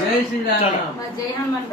जय श्री राम जय हनुमान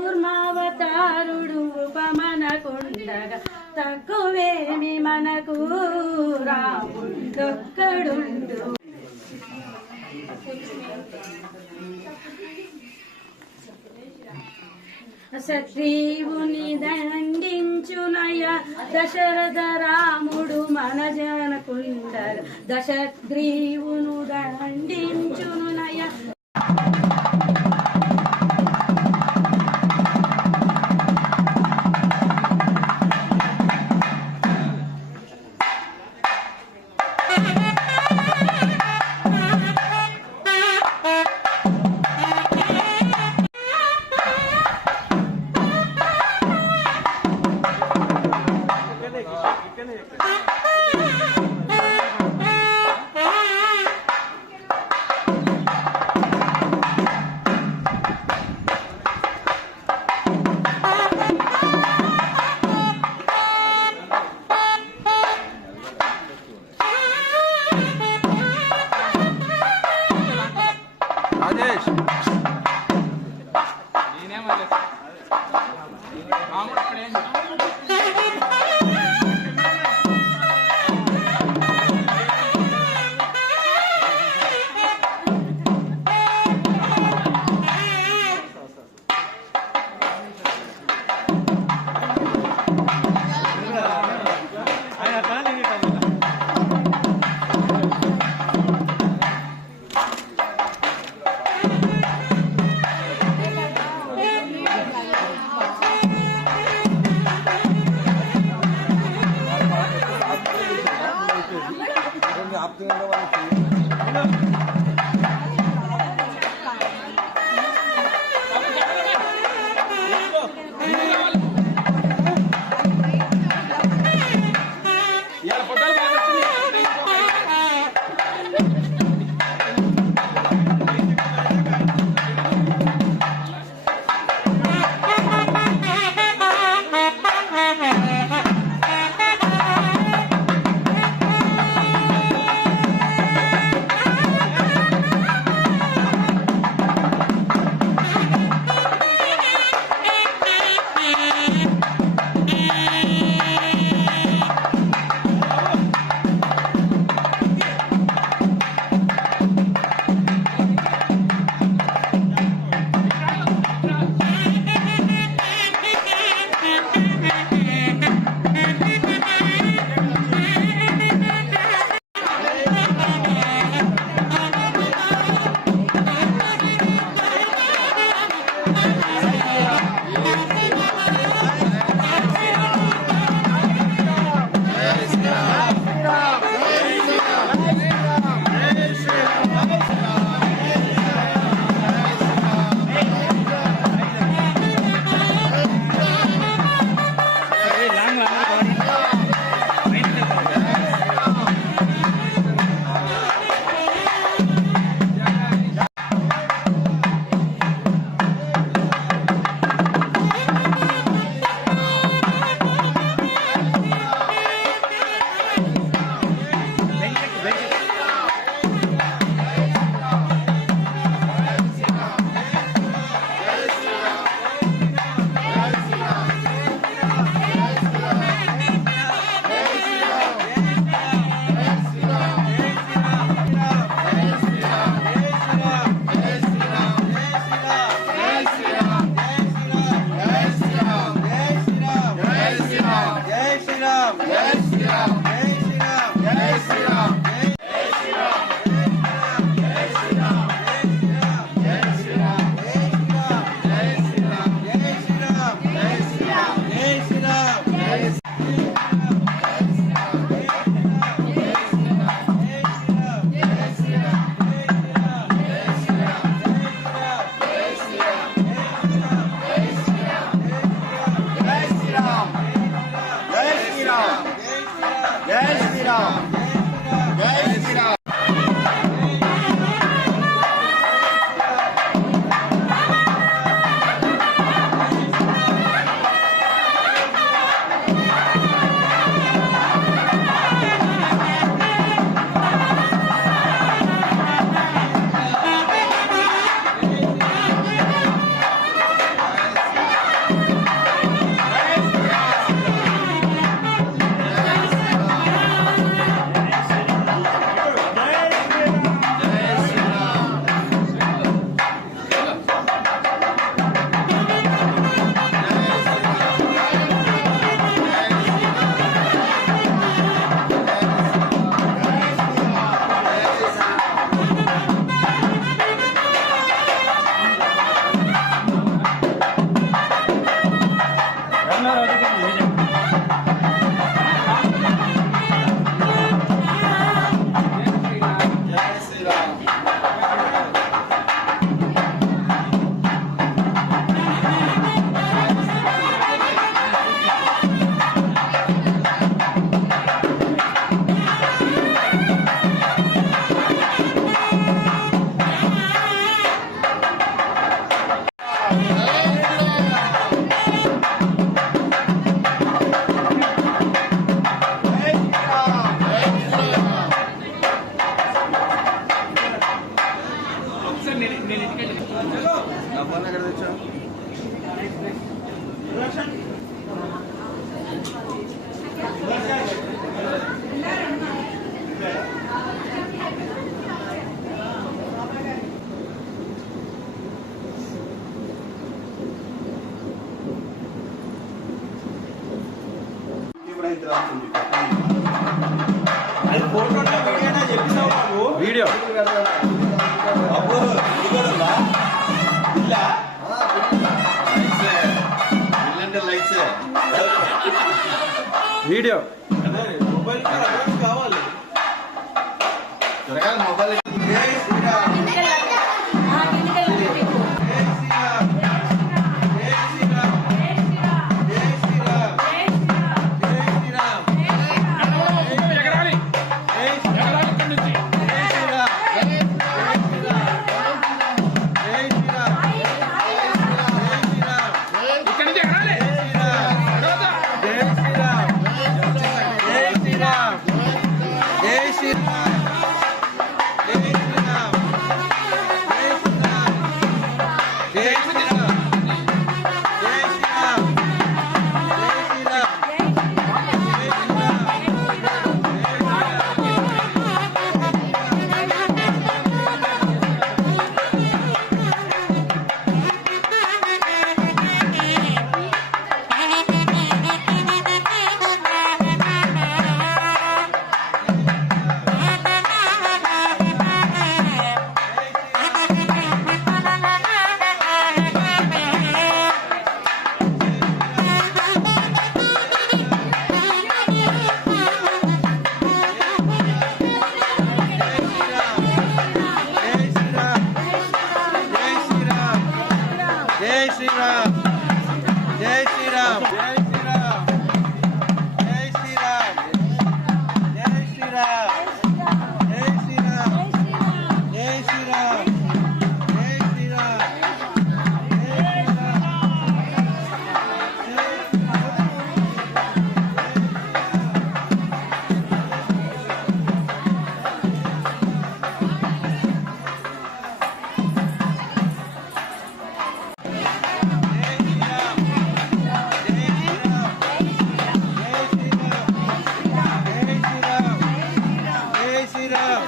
కూర్మావతారుడు ఉపమనకుండగా తక్కువేమి మనకు రాముడొక్కడుండు. సగ్రీవుని దండించునయ దశరథ రాముడు మన జనకుండగా దశగ్రీవును దండించునయ. అది ఫోటోనా వీడియోనా చెప్పిస్తావు బాబు? వీడియో బాబు ఇదిగోరా ఇలా లైట్స్ వీడియో అదే మొబైల్ కావాలి త్వరగా మొబైల్ జై శ్రీరామ్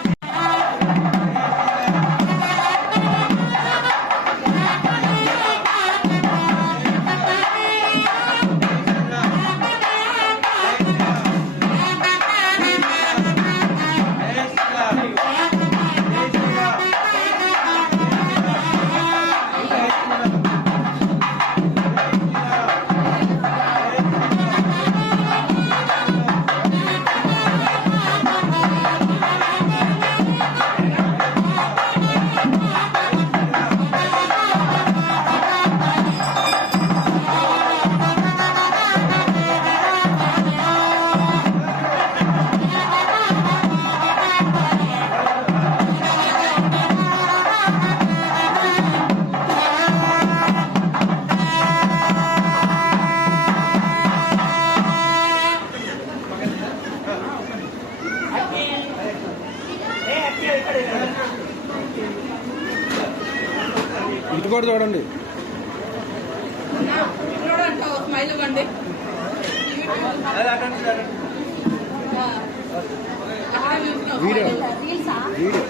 ఇటు కూడా చూడండి. వీడియో వీడియో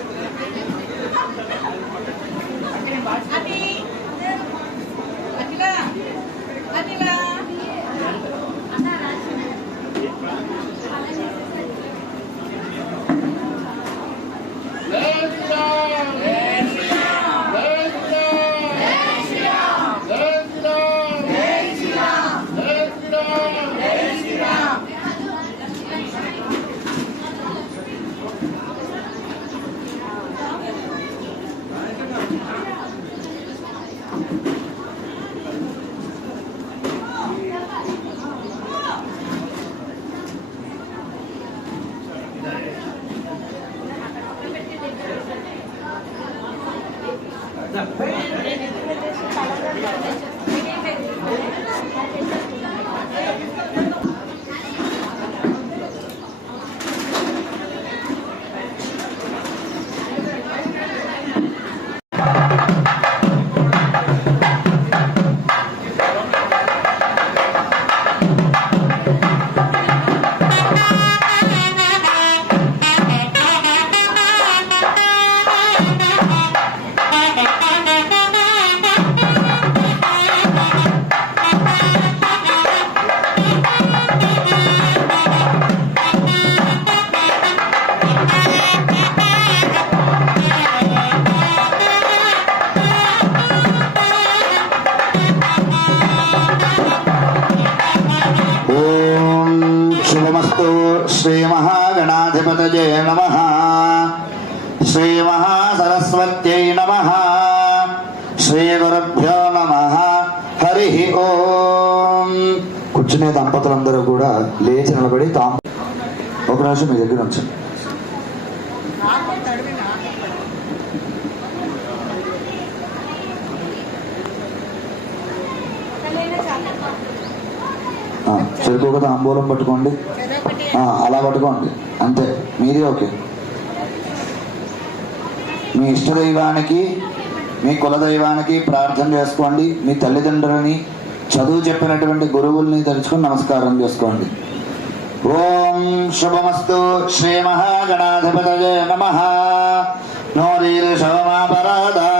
గణాధిపతయే నమః. శ్రీ మహాసరస్వత్యై నమః. శ్రీ గురుభ్యో నమః. హరి ఓం. కూర్చునే దంపతులందరూ కూడా లేచి నిలబడి ఒక నిమిషం మీ దగ్గర ఉంచండి. చెరుకు ఒక తాంబూలం పట్టుకోండి. అలా పట్టుకోండి అంతే, మీది ఓకే. మీ ఇష్టదైవానికి మీ కులదైవానికి ప్రార్థన చేసుకోండి. మీ తల్లిదండ్రులని చదువు చెప్పినటువంటి గురువుల్ని తలుచుకుని నమస్కారం చేసుకోండి. ఓం శుభమస్తు. శ్రీ మహాగణాధిపతయే నమః. నోరీర్షవమాపరాధాః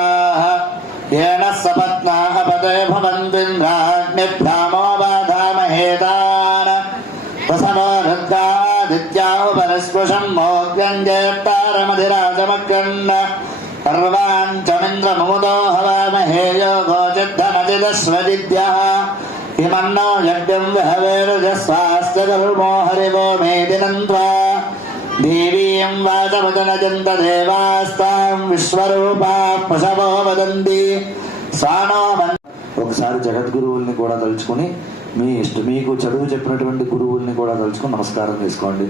येन सपत्नाः पते भवन्त्विन्द्राग्निभ्यामो बाधामहेतान् वसनो रुद्रादित्याहुपरिस्पृशं मोग्यञ्जेत्तारमधिराजमग्रन् पर्वान् चमिन्द्रमुदो हवामहे योगोचिद्धमजिदस्वजिद्यः इमन्नो यज्ञं विहवेरुजस्वास्य कर्मो हरिवो मेदिनन्त्वा देवीं वाचवचनजन्तदेवास्तां విశ్వరూపా పశవో వదంతి సానో. ఒకసారి జగద్గురువుల్ని కూడా తలుచుకుని మీకు చదువు చెప్పినటువంటి గురువుల్ని కూడా తలుచుకుని నమస్కారం చేసుకోండి.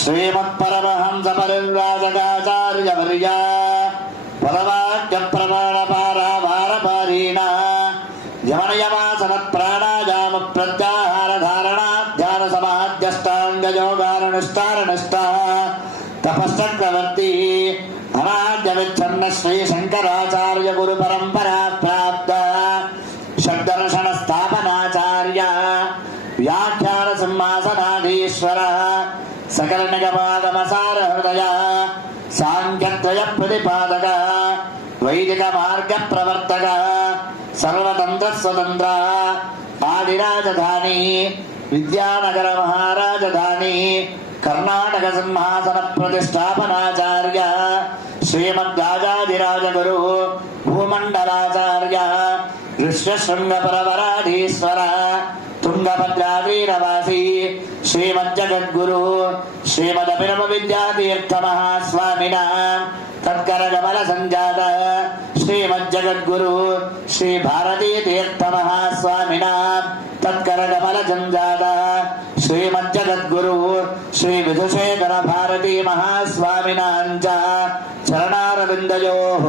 శ్రీమత్పరమహంస పరివ్రాజకాచార్యవర్య పరవాక్య ప్రమాణ పారావారపారీణ యమనయమాసన ప్రాణాయామ ప్రత్యాహార ధారణా ధ్యాన సమాధ్యష్టాంగ యోగానుష్ఠాననిష్ఠ తపశ్చక్రవర్తి అనాద్య విచ్ఛన్న శ్రీ శంకరాచార్య గురు పరంపరా ప్రాప్త షడ్దర్శన స్థాపనాచార్య వ్యాఖ్యాన సింహాసనాధీశ్వర సకల నిగమాగమసార హృదయ సాంఖ్యత్రయ ప్రతిపాదక వైదిక మార్గ ప్రవర్తక సర్వతంత్ర స్వతంత్ర ఆదిరాజధాని విద్యానగర మహారాజధాని కర్ణాటక సింహాసన ప్రతిష్టాపనాచార్య శ్రీమద్రాజాధిరాజగురు భూమండలాచార్య ఋష్యశృంగపరవరాధీశ్వర తుంగభద్రావీరవాసి శ్రీమజ్జగద్గురు శ్రీమదభినవ విద్యాతీర్థ మహాస్వామిన తత్కరగమల సంజాత శ్రీమజ్జగద్గురు శ్రీ భారతీ తీర్థ మహాస్వామిన తత్కరగమల సంజాత శ్రీమజ్జగద్గురు శ్రీ విధుశేఖర భారతీ మహాస్వామినాంచ చరణారవిందయోః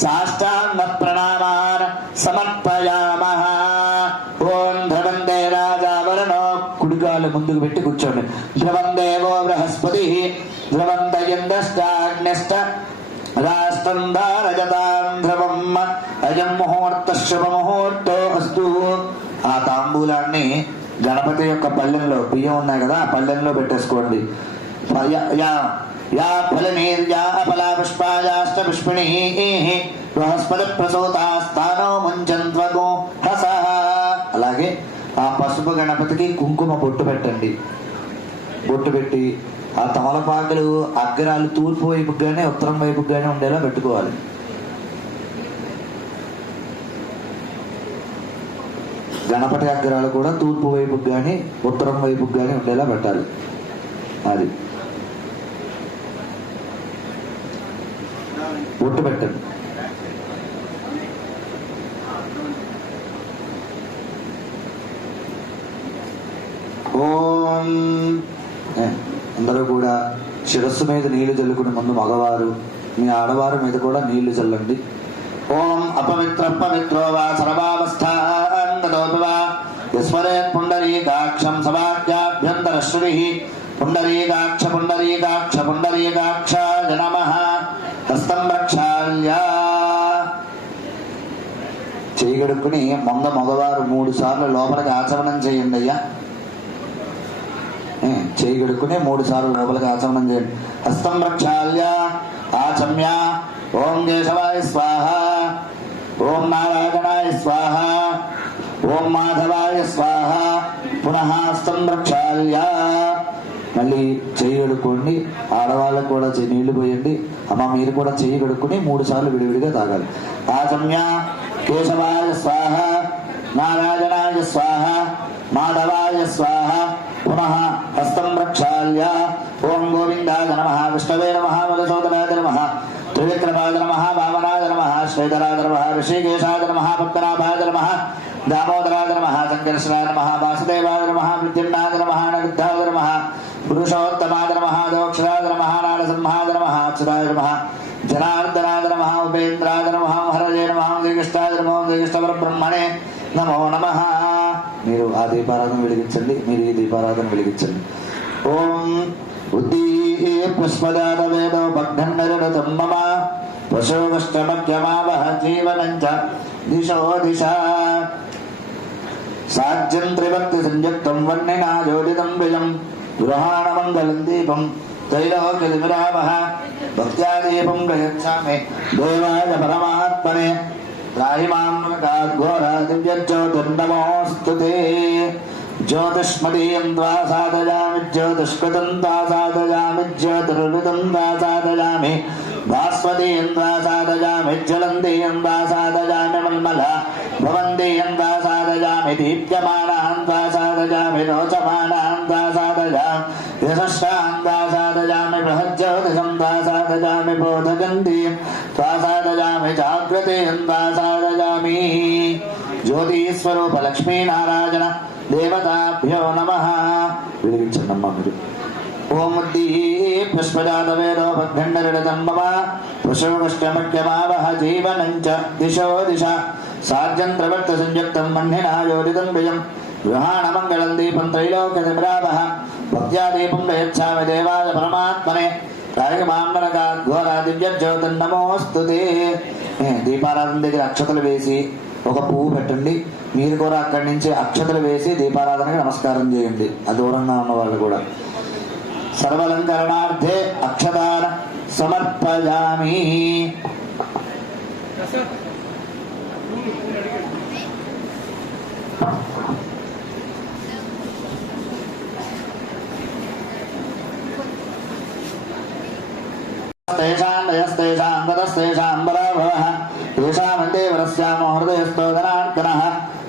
సాష్టాంగ ప్రణామాన్ సమర్పయామః. ఓం ధ్రువందే రాజావరణో. కుడికాలు ముందుకు పెట్టి కూర్చోండి. ధ్రువం దేవో బృహస్పతి ధ్రువంత ఇంద్రశ్చాగ్నిశ్చ రాష్ట్రం ధారయతాం ధ్రువం అయం ముహూర్త శుభ ముహూర్తో అస్తు. ఆ తాంబూలాన్ని గణపతి యొక్క పళ్ళెంలో, బియ్యం ఉన్నాయి కదా, ఆ పళ్ళెంలో పెట్టేసుకోండి. యా ఫలనీర్యా ఫలా పుష్పాయాశ్చ పుష్పిణీః బృహస్పతి ప్రసూతాస్తానో ముంచంత్వగో హసః. అలాగే ఆ పసుపు గణపతికి కుంకుమ బొట్టు పెట్టండి. బొట్టు పెట్టి ఆ తమలపాకులు అగ్రాలు తూర్పు వైపుకి కానీ ఉత్తరం వైపుకి కానీ ఉండేలా పెట్టుకోవాలి. గణపతి అగ్రాలు కూడా తూర్పు వైపుకి కానీ ఉత్తరం వైపుకి కానీ ఉండేలా పెట్టాలి. అది బొట్టు పెట్టండి. ఓం. అందరూ కూడా శిరస్సు మీద నీళ్లు చల్లుకునే ముందు మగవారు, మీ ఆడవారి మీద కూడా నీళ్లు చల్లండి. ఓం అపవిత్ర పవిత్రో వా సర్వావస్థాంగతోపి వా యస్మరేత్ పుండరీకాక్షం సవాక్యాభ్యంతరశ్రుతిః పుండరీకాక్ష పుండరీకాక్ష పుండరీకాక్షాయ నమః. హస్తం రక్షాల్య. చేయగడుక్కుని మొంద మగవారు 3 సార్లు లోపలికి ఆచమనం చేయండి అయ్యా. చేయగడుక్కుని 3 సార్లు లోపలికి ఆచమనం చేయండి. హస్తం రక్షాల్య ఆచమ్య. ఓం కేశవాయ స్వాహ, ఓం నారాయణాయ స్వాహ, ఓం మాధవాయ స్వాహ. పునః హస్తం రక్షాల్య. మళ్ళీ చేయి కడుక్కోండి. ఆడవాళ్ళకు కూడా నీళ్లు పోయండి. అమ్మ మీరు కూడా చేయి కడుక్కుని 3 సార్లు విడివిడిగా తాగాలి. ఆచమ్య కేశవాయ స్వాహ, నారాయణాయ స్వాహ, మాధవాయ స్వాహ. పునః హస్తం రక్షాల్య. ఓం గోవిందాయ నమః दामोदराय नमः संकर्षणाय नमः वासुदेवाय नमः मृत्युंजयाय नमः अनिरुद्धाय नमः पुरुषोत्तमाय नमः दोक्षराय नमः नारसिंहाय नमः अच्युताय नमः जनार्दनाय नमः उपेन्द्राय नमः हरये नमः श्रीकृष्णाय नमः श्रीकृष्णपरब्रह्मणे नमो नमः। మీరు ఆ దీపారాధన వెలిగించండి, మీరు ఈ దీపారాధన వెలిగించండి. ఓం ఉద్దీప్యస్మదాన వేదో భగ్నన్నరుడతం మమ పశోవష్టమఖ్యమావహ జీవనంచ దిశో దిశ సాజ్యం త్రిభక్తి సంయుక్తం వన్నినా జోడితం విజం గృహాణమంగళం దీపం त्रैलोक्यदिविरामः भक्त्या दीपं गच्छामि देवाय परमात्मने त्राहि मां घोरा दिव्यज्योतिर्नमोऽस्तु ते। ज्योतिष्मदीयं त्वा साधयामि ज्योतिष्कृतं त्वा साधयामि ज्योतिर्वृतं त्वा साधयामि भास्वतीयं त्वा साधयामि ज्वलन्तीयं त्वा साधयामि मन्मला भवन्तीयं त्वा साधयामि दीप्यमानां त्वा साधयामि रोचमानां त्वा साधयामि यशस्तां त्वा साधयामि बृहज्योतिषं त्वा साधयामि बोधगन्धीं त्वा साधयामि जागृतीं त्वा साधयामि। ज्योतिस्वरूप लक्ष्मीनारायण देवताभ्यो नमः। विलिगिंचन्नम्मा మీరు ఓం ఉద్దీప్యస్మదానవేదో భగ్నన్నరుడతం మమ పశువష్టమఖ్యమావహ జీవనంచ దిశో దిశ సాజ్యం త్రివర్త సంయుక్తం మన్నినా యోడితం విజం గృహాణమంగళం దీపం త్రైలోక్యదిమిరావహ భక్త్యా దీపం గచ్ఛామి దేవాయ పరమాత్మనే త్రాहि మాం ఘోరా దివ్యజ్యోతిర్నమోऽస్తు తే। దీపారాధన దగ్గర అక్షతలు వేసి ఒక పువ్వు పెట్టండి. మీరు కూడా అక్కడి నుంచి అక్షతలు వేసి దీపారాధనకి నమస్కారం చేయండి, ఆ దూరంగా ఉన్న వాళ్ళు కూడా. సర్వలంకరణార్థే అక్షదాన సమర్పయామి.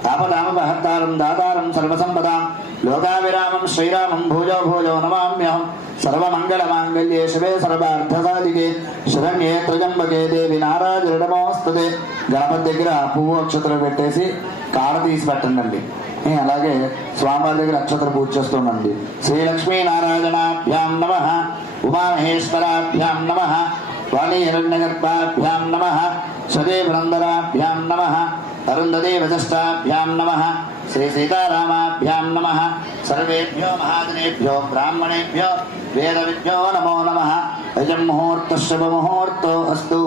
तापदामपहर्तारं दातारं सर्वसम्पदां लोकाविरामं श्रीरामं भूजो भूजो नमाम्यहं। सर्वमङ्गलमाङ्गल्ये शिवे सर्वार्थसाधिके शरण्ये त्र्यम्बके देवी नारायणे नमोस्तुते। గణపతి దగ్గర పువ్వు అక్షతలు పెట్టేసి కాడ తీసి పెట్టండి. అలాగే స్వామివారి దగ్గర అక్షతలు పూజ చేస్తుండండి. శ్రీలక్ష్మీనారాయణాభ్యాం నమః, ఉమామహేశ్వరాభ్యాం నమః, వాణీహిరణ్యగర్భాభ్యాం నమః, సదేవనందనాభ్యాం నమః, అరుంధదే వశిష్టాభ్యాం నమః, శ్రీ సీతారామాభ్యాం నమః. సర్వేభ్యో మహాజనేభ్యో బ్రాహ్మణేభ్యో వేదవిభ్యో నమో నమః. అయం ముహూర్త శుభ ముహూర్తో అస్తు.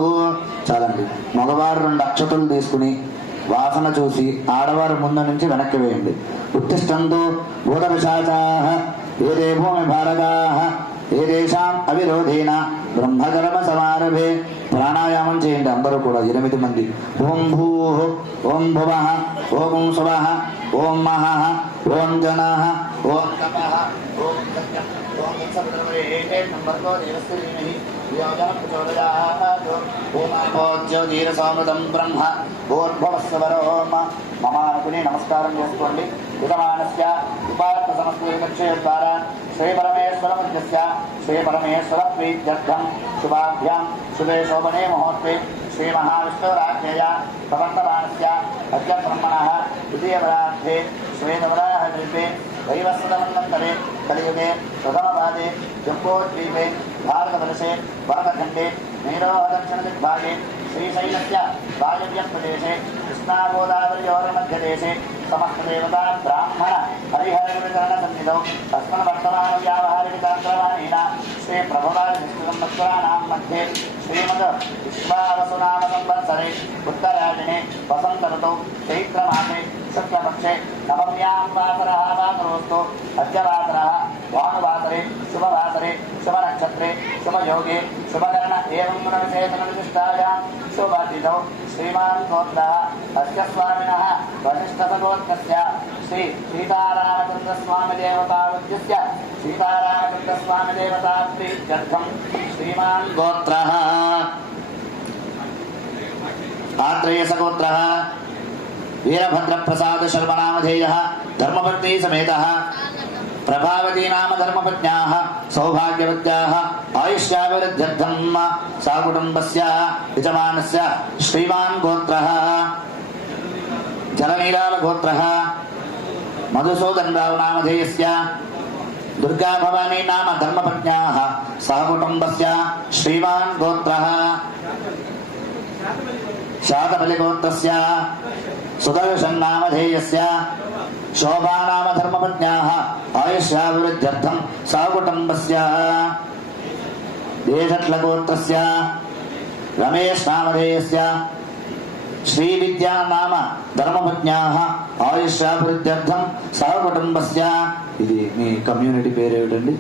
చాలండి. మగవారు 2 అక్షతలు తీసుకుని వాసన చూసి ఆడవారు ముందు నుంచి వెనక్కి వేయండి. ఉత్తిష్టంతు భూతపిశాచాః ఏదే భూమి భారగాః ఏదేషాం అవిరోధేన బ్రహ్మకర్మ సమారభే. ప్రాణాయామం చేయండి అందరూ కూడా 8 మంది. ఓం భూః, ఓం భువః, ఓం స్వః, ఓం మహః, ఓం జనః, ఓం తపః, ఓం సత్యం, ఓం సత్సర్వే నంబర్తో దేవస్థిరీమహి యోజనం ప్రచోదయాత్. ఓమాభోజ్యోతిరసమృతం బ్రహ్మ భూర్భువస్వరోమ. మమానుకుని నమస్కారం చేసుకోండి. యజమానస్య ఉపాత్మ సమస్తక్షయ ద్వారా శ్రీ పరమేశ్వర మధ్యస్య శ్రీ పరమేశ్వర ప్రీత్యర్థం శుభాభ్యాం శుభే శోభనే ముహూర్తే శ్రీ మహావిష్ణురాజ్ఞయ ప్రవర్తమానస్య అద్య బ్రహ్మణః ద్వితీయవరార్థే శ్వేతవరాహద్వీపే వైవస్వతమన్వంతరే కలియుగే ప్రథమపాదే జంబోద్వీపే భారతవర్షే వరదఖండే నీరోదక్షిణదిగ్భాగే శ్రీశైలస్య వాయవ్యం ప్రదేశే కృష్ణాగోదావరియోర్మధ్యదేశే సమస్తదేవతా బ్రాహ్మణ హరిహరవితరణ సన్నిధౌ తస్మిన్ వర్తమాన వ్యావహారికతాంత్రవాణీన శ్రీ ప్రభువారి నిష్ఠుసంవత్సరాణాం మధ్యే శ్రీమద్ విశ్వావసునామ సంవత్సరే ఉత్తరాయణే వసంత ఋతౌ చైత్రమాసే శుక్లపక్షే నవమ్యాం వాసరః వాసరోస్తు. అద్య వాసరः భానువాసరే శుభవాసరే శుభనక్షత్రే శుభయోగే శుభకరణ ఏవం గుణవిశేషణవిశిష్టాయాం శుభతిథౌ శ్రీమాన్ గోత్రः అస్య స్వామినः వశిష్ఠసగోత్రస్య శ్రీ సీతారామచంద్రస్వామి దేవతావద్యస్య సీతారామచంద్రస్వామి దేవతా ప్రీత్యర్థం శ్రీమాన్ గోత్రः ఆత్రేయసగోత్రः వీరభద్రప్రసాద శర్మనామధేయः ధర్మపత్ని సమేతः ప్రభావతీ నామ ధర్మపత్న్యాః సౌభాగ్యవత్యాః ఆయుష్యాభివృద్ధ్యర్థం సాకుటుంబస్య యజమానస్య శ్రీమాన్ గోత్రः చలనీలాల గోత్ర మధుసూదన్ రావు నామధేయస్య దుర్గా భవానీ నామ ధర్మపత్న్యాః సహకుటుంబస్య శ్రీమాన్ గోత్రః శాతబలి గోత్రస్య సుదర్శన్ నామధేయస్య శోభా నామ ధర్మపత్న్యాః ఆయుష్యాభివృద్ధ్యర్థం సహకుటుంబస్య దేశట్ల గోత్రస్య రమేష్ నామధేయస్య శ్రీ విద్యా నామ ధర్మపత్న్యాః ఆయుష్యాభివృద్ధ్యర్థం సహకుటుంబస్య. ఇది మీ కమ్యూనిటీ పేరు ఏమిటండి?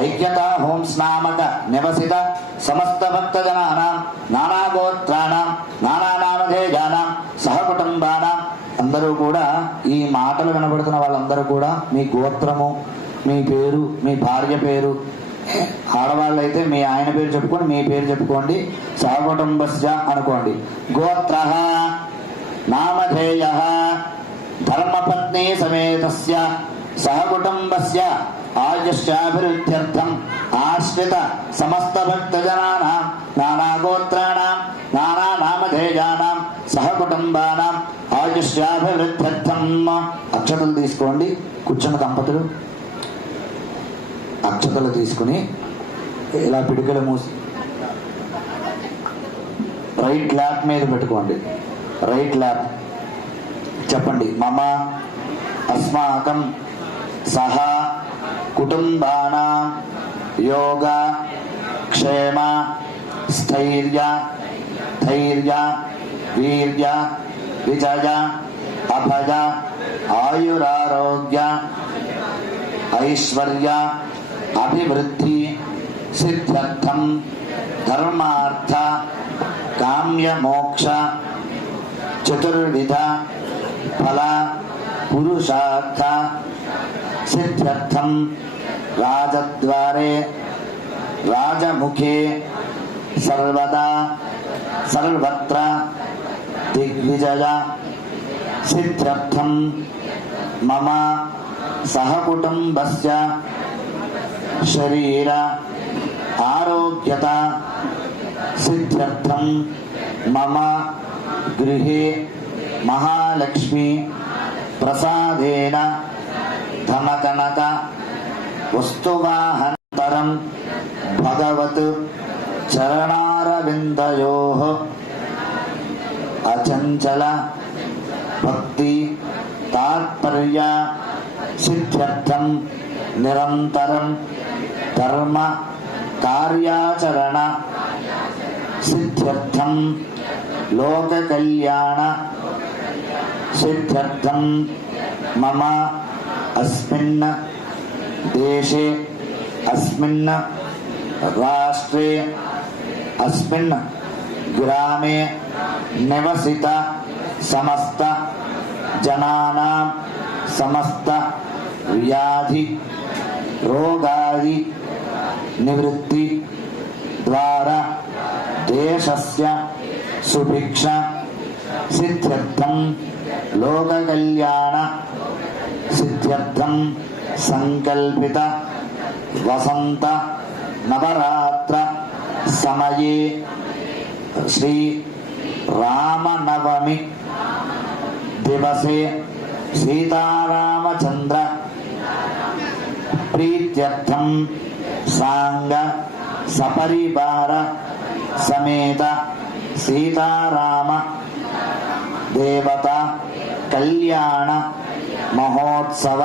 ఐక్యతా హోమ్స్ నామక నివసిత సమస్త భక్తజనానాం నానాగోత్రాణం నానానామధేయానాం సహకుటుంబానాం. అందరూ కూడా ఈ మాటలు వినబడుతున్న వాళ్ళందరూ కూడా మీ గోత్రము, మీ పేరు, మీ భార్య పేరు, ఆడవాళ్ళు అయితే మీ ఆయన పేరు చెప్పుకోండి, మీ పేరు చెప్పుకోండి, సహకుటుంబస్య అనుకోండి. గోత్రః నామధేయః ధర్మపత్ని సమేతస్య సహకుటుంబస్య ఆయుష్యాభివృద్ధ్యర్థం ఆశ్రిత సమస్త భక్తజనానాం నానాగోత్రాణం నానానామధేయానాం సహకుటుంబానాం ఆయుష్యాభివృద్ధ్యర్థం. అక్షతలు తీసుకోండి. కూర్చున్న దంపతులు అక్షతలు తీసుకుని ఇలా పిడికలు మూసి రైట్ ల్యాప్ మీద పెట్టుకోండి. రైట్ ల్యాప్ చెప్పండి. మమ అస్మాకం సహ కుటుంబానాం యోగ క్షేమ స్థైర్య ధైర్య వీర్య విజయ అభయ ఆయురారోగ్య ఐశ్వర్య అభివృద్ధి సిద్ధ్యర్థం ధర్మార్థ కామ్య మోక్ష చతుర్విధ ఫల పురుషార్థ సిద్ధ్యర్థం రాజద్వారే రాజముఖే సర్వదా సర్వత్ర దిగ్విజయ సిద్ధ్యర్థం మమ సహకుటుంబస్య శరీర ఆరోగ్యత సిద్ధ్యర్థం మమ గృహే మహాలక్ష్మి ప్రసాదేన ధనకనక వస్తువాహంతరం భగవత్ చరణారవిందయోః అచంచల భక్తి తాత్పర్య సిద్ధ్యర్థం నిరంతరం ధర్మ కార్యాచరణ సిద్ధ్యర్థం లోక కళ్యాణ సిద్ధ్యర్థం మమ అస్మిన్ దేశే అస్మిన్ రాష్ట్రే అస్మిన్ గ్రామే నివసిత సమస్త జనానాం సమస్త వ్యాధి రోగాది నివృత్తి ద్వారా దేశస్య సుభిక్ష సిద్ధ్యర్థం లోక కళ్యాణ సిద్ధ్యర్థం సంకల్పిత వసంత నవరాత్ర సమయే శ్రీ రామనవమి దివసే సీతారామచంద్ర ప్రీత్యర్థం సాంగ సపరివార సమేత సీతారామ దేవత కళ్యాణ మహోత్సవ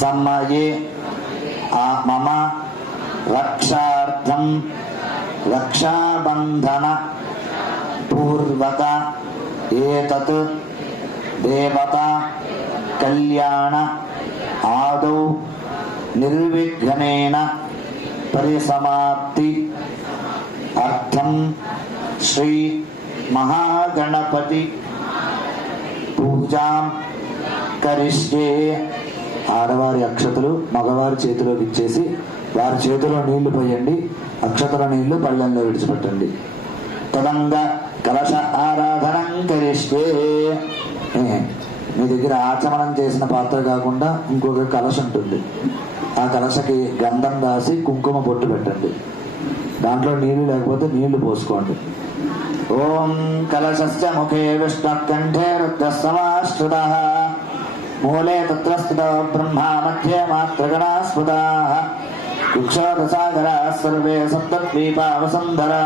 సమయే మమ రక్షార్థం రక్షాబంధన పూర్వక ఏతత్ దేవత కళ్యాణ ఆదౌ నిర్విఘ్నేన పరిసమాప్తి అర్థం శ్రీ మహాగణపతి పూజాం కరిష్యే. ఆడవారి అక్షతలు మగవారి చేతిలోకి ఇచ్చేసి వారి చేతిలో నీళ్లు పోయండి. అక్షతల నీళ్లు పళ్ళెంలో విడిచిపెట్టండి. తదంగ కలశ ఆరాధనం కరిష్యే. మీ దగ్గర ఆచమనం చేసిన పాత్ర కాకుండా ఇంకొక కలశ ఉంటుంది. ఆ కలశకి గంధం రాసి కుంకుమ బొట్టు పెట్టండి. దాంట్లో నీళ్లు లేకపోతే నీళ్లు పోసుకోండి. ఓం కలశస్య ముఖే విష్ణుకంఠే రుద్రः సమాశ్రితः మూలే తత్ర స్థితో బ్రహ్మా మధ్యే మాత్రగణా స్ఫుటాః కుక్షోరసాగరా సర్వే సప్తద్వీపా వసుంధరా.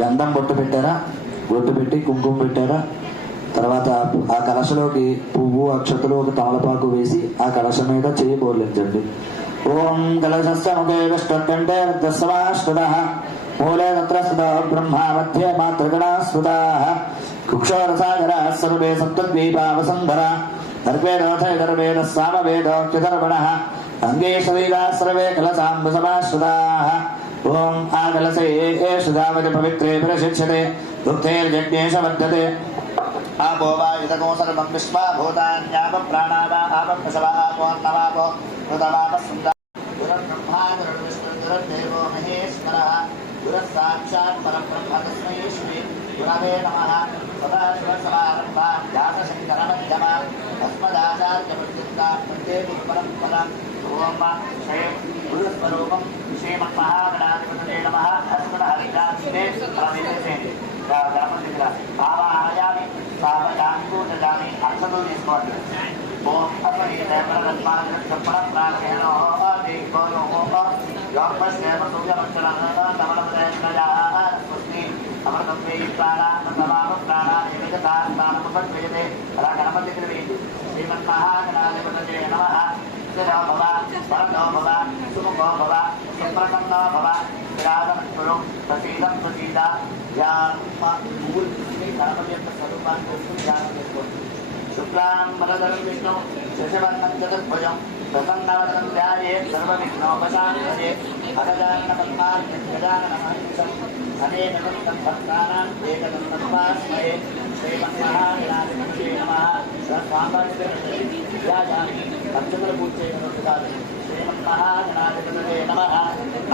గంధం బొట్టు పెట్టారా, బొట్టు పెట్టి కుంకుమ పెట్టారా. తర్వాత ఆ కలశలోకి పువ్వు అక్షతలు ఒక తమలపాకు వేసి ఆ కలశం మీద చేయి బోర్లించండి. ఓం కలశస్య ముఖే విష్ణుకంఠే రుద్రः సమాశ్రితः మూలే తత్ర స్థితో బ్రహ్మా మధ్యే మాతృగణా స్ఫుటాః కుక్షోరసాగరా సర్వే సప్తద్వీపా వసుంధరా. ధర్వేదోథైర్వేద సామవేదోక్తిధర్మణః అంగే శరీరా సర్వే కలశాంబుసమాశ్రితాః. ఓం ఆ కలశే ఏషు ధావతి పవిత్రే ప్రశిక్ష్యతే దుఃఖైర్యజ్ఞేష వర్ధతే. ఆపో వా ఇదగో సర్వం విశ్వా భూతాన్యాప ప్రాణావా ఆపం పశవా ఆపోన్నవాపో హృతవాప సుందర గురబ్రహ్మా గురుర్విష్ణు గురుర్దేవో మహేశ్వరః గురః సాక్షాత్ పరబ్రహ్మ తస్మై శ్రీ గురవే నమః. సదాశివసమారంభాం వ్యాసశంకరమధ్యమాం అస్మదాచార్యపర్యంతాం వందే గురుపరంపరాం. ఓం శ్రీ గురుస్వరూపం శ్రీమన్మహాగణాధిపతయే నమః. అస్మదహరిద్రాస్తే ప్రవేశేమి గణపతి ఆవాహయామి పాపయామి పూజయామి. అక్షతలు తీసుకోండి. ఓం అస్మై దేవరత్మాన ప్రాణేనో దేవో యోగస్యేవ సూర్యమంచలః తమలప్రేక్షయాః స్వస్తి అమృతం వేయి ప్రాణానమమామ ప్రాణానిమితాత్మానముపద్వేదే. అలా గణపతికి వేయండి. శ్రీమన్మహాగణాధిపతయే నమః. స్థిరో భవ వరదో భవ సుముఖో భవ సుప్రసన్నో భవ విరాజమస్వరు ప్రసీదం ప్రసీద. గణపతి యొక్క స్వరూపాన్ని చూస్తూ ధ్యానం చేసుకోండి. శుక్లాం వరదరం విష్ణు శశివర్ణం చతుర్భుజం ప్రసన్నవదనం ధ్యాయేత్ సర్వవిఘ్నోపశాంతయే. అగజానన పద్మార్కం గజానన మహర్నిశం అనేక దంతం భక్తానాం ఏకదం నమస్మయే. శ్రీమన్మహాగణాధిపతయే నమః. స్వామివారి అక్షతలు పూజ చేయడం కాదు. శ్రీమన్మహాగణాధిపతయే నమః.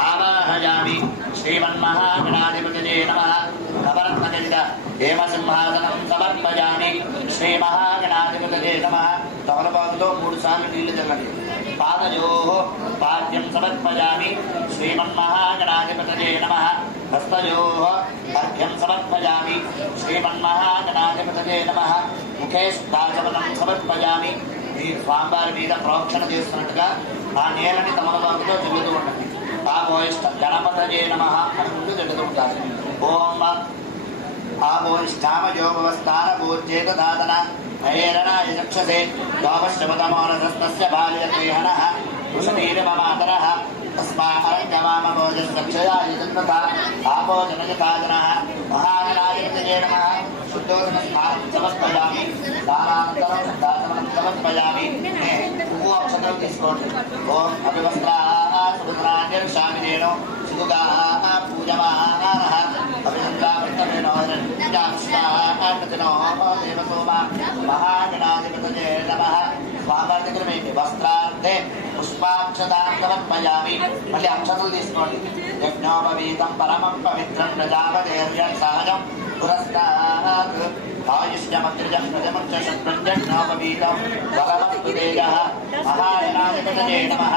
ఆవాహయామి. శ్రీమన్మహాగణాధిపతయే నమః. నవరత్నగజ హేమసింహాసనం సమర్పయామి. శ్రీమహాగణాధిపతయే నమః. తమలపాకుతో 3 సార్లు నీళ్లు చల్లండి. పాదయోః పాద్యం సమర్పయామి. శ్రీమన్మహాగణాధిపతయే నమః. హస్తయోః అర్ఘ్యం సమర్పయామి. శ్రీమన్మహాగణాధిపతయే నమః. ముఖే స్థాచవనం సమర్పయామి. ఈ స్వామివారి మీద ప్రోక్షణ చేస్తున్నట్టుగా ఆ నేలని తమలపాకుతో చల్లుతూ ఉండండి. ఆపోయిష్ట గణపతయే నమః అని ముందు చల్లుతూ ఉంటారు. ఓం ఆపోయిష్టామయోగవస్థానభూజ్యేత దాతన హరేరణాయ చక్షసే ద్వాపశ్రమతమోరసస్తస్య బాల్యదేహనః వృషభీరమమాతరః తస్మారంగమామభోజస్సక్షయాయ జన్మత ఆపోజనయతాజనః. మహాగణాధిపతయే నమః. శుద్ధోదనస్నానం సమర్పయామి. దానానంతరం దాసనం సమర్పయామి. పువ్వు అక్షతలు తీసుకోండి. ఓం అభివస్త్రాః సుభద్రాన్యర్షామి నేను శివుగా పూజమానః మహాగణాధిపతయే నమః. స్వామివారి దగ్గర వేయండి. వస్త్రార్థే పుష్పాక్షతాన్ సమర్పయామి. మళ్ళీ అక్షతలు తీసుకోండి. యజ్ఞోపవీతం పరమం పవిత్రం ప్రజాపతేర్యం సహజం పురస్కారాత్ ఆయుష్యమగ్రజం ప్రజముచ్చ శత్రుంజజ్ఞోపవీతం వరమస్తుతేజః. మహాగణాధిపతయే నమః.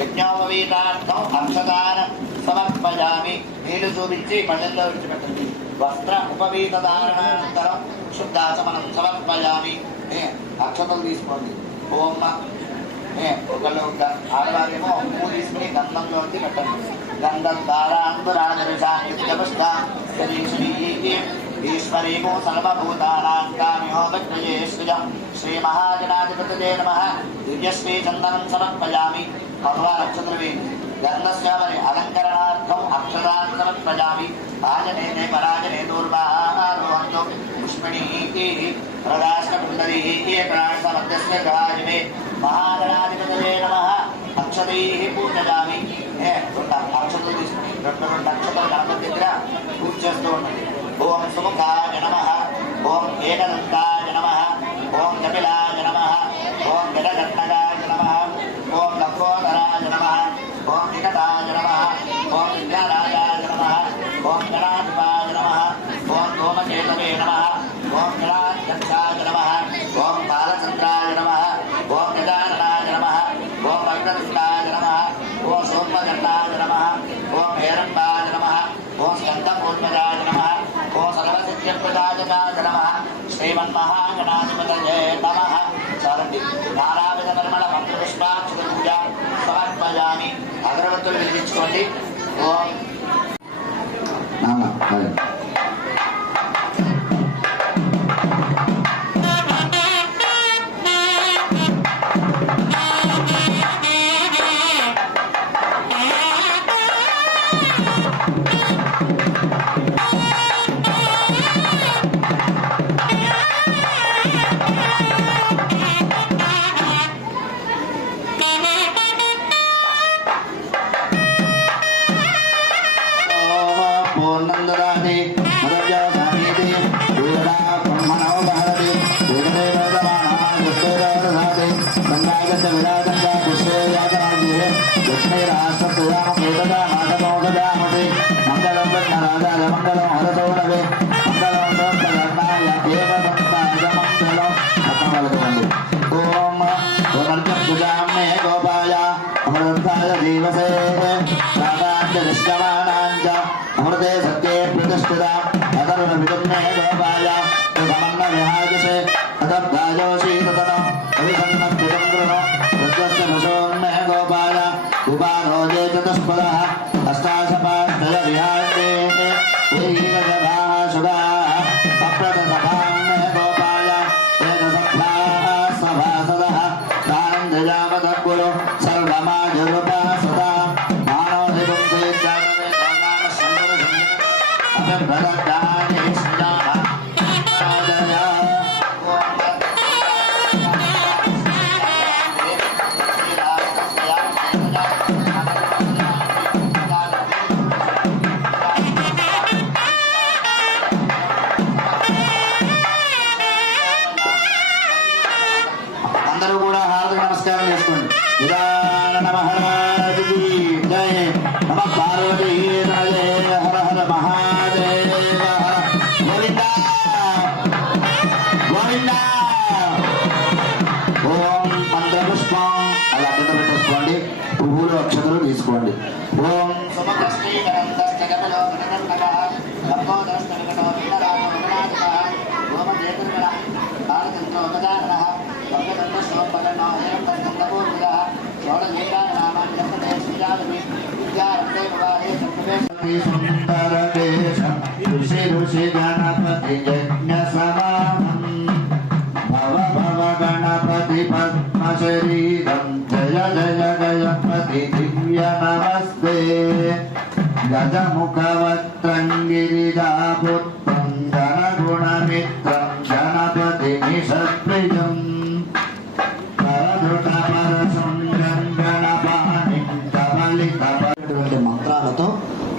యజ్ఞోపవీతార్థం అక్షతాన్ సమర్పయామి. నీళ్లు చూపించి పళ్ళల్లో విడిచిపెట్టండి. వస్త్ర ఉపవీత ధారణానంతరం శుద్ధాచమనం సమర్పయామి. అక్షతలు తీసుకోండి. ఓం ఒకళ్ళు ఆడవారేమో పువ్వు తీసుకుని గంధంలో పెట్టండి. గంధం ఈశ్వరీమో సర్వభూతానాం కామ్యోపజ్ఞయే శ్రియం. శ్రీమహాగణాధిపతయే నమః. దివ్యశ్రీ చందనం సమర్పయామి. భగవాన్ అక్షతలు వేయండి. గంధస్యామని అలంకరణార్థం అక్షరాన్ని సమర్పయామి. రాజనేనే పరాజనే దూర్వారోహంతో పుష్పిణీ ప్రదాష్టపుండరీ ప్రాణసమధ్యస్య గవాజిమే. మహాగణాధిపతయే నమః. అక్షతైః పూజయామి. అక్షతలు తీసుకుని 2 అక్షతలు గణపతి దగ్గర పూజ చేస్తూ ఉండండి. ఓం సుముఖాయ నమః. ఓం ఏకదంతాయ నమః. ఓం కపిలాయ నమః. ఓం గజగణగాయ నమః. ఓం లంబోదరాయ నమః. ఓం వికటాయ నమః. ఓం విద్యారాయాయ నమః. ఓం గణాధిపాయ నమః. ఓం ధూమకేతవే నమః. ఓం గణాధ్యక్షాయ నమః. ఓం బాలచంద్రాయ నమః. ఓం గజాననాయ నమః. ఓం వక్రతుండాయ నమః. ఓం సోమగండాయ నమః. ఓం హేరంబాయ నమః. ఓం స్కందపూర్వజాయ నమః. ఓం సర్వసిద్ధ్య శ్రీమన్మహాగణాధిపతయే నమః. చాలండి. నానావిధ నిర్మల మంత్ర పుష్పాక్షర పూజ సమర్పయామి. అగరవత్తులు వెలిగించుకోండి. ఓం నాన్న अमृते सत्ये प्रतिष्ठिता अतर्व विदुम्ने गोपाया समन्न विहाजसे अतर्दायोषी ततनो अभिसन्नत्रितं कृणो रज्जस्य नशोन्मे गोपाया उपारोजे चतुष्पदः अष्टाशपाष्टय विहान्ते वैगजभाः शुभाः अप्रतसभान्मे गोपाया एकसभ्याः सभासदः तानञ्जयामतः कुरु सर्वमाजुरुपासदा అందరూ కూడా హార్దిక నమస్కారం చేసుకోండి. జయ నమ పార్వతీ హర హర మహాదేవ గోవింద గోవింద. ఓం మంత్రపుష్పం అలా కింద పెట్టేసుకోండి. పువ్వులు అక్షతలు తీసుకోండి. ఓం సుందర దేశం ఋషి ఋషి గణపతి యజ్ఞ సమానం భవ భవ గణపతి పద్మ శరీరం జయ జయ గణపతి దివ్య నమస్తే గజముఖవక్త్రం గిరిజాపుత్రం జనగుణమిత్రం గణపతి నిషప్రియం మంత్రాలతో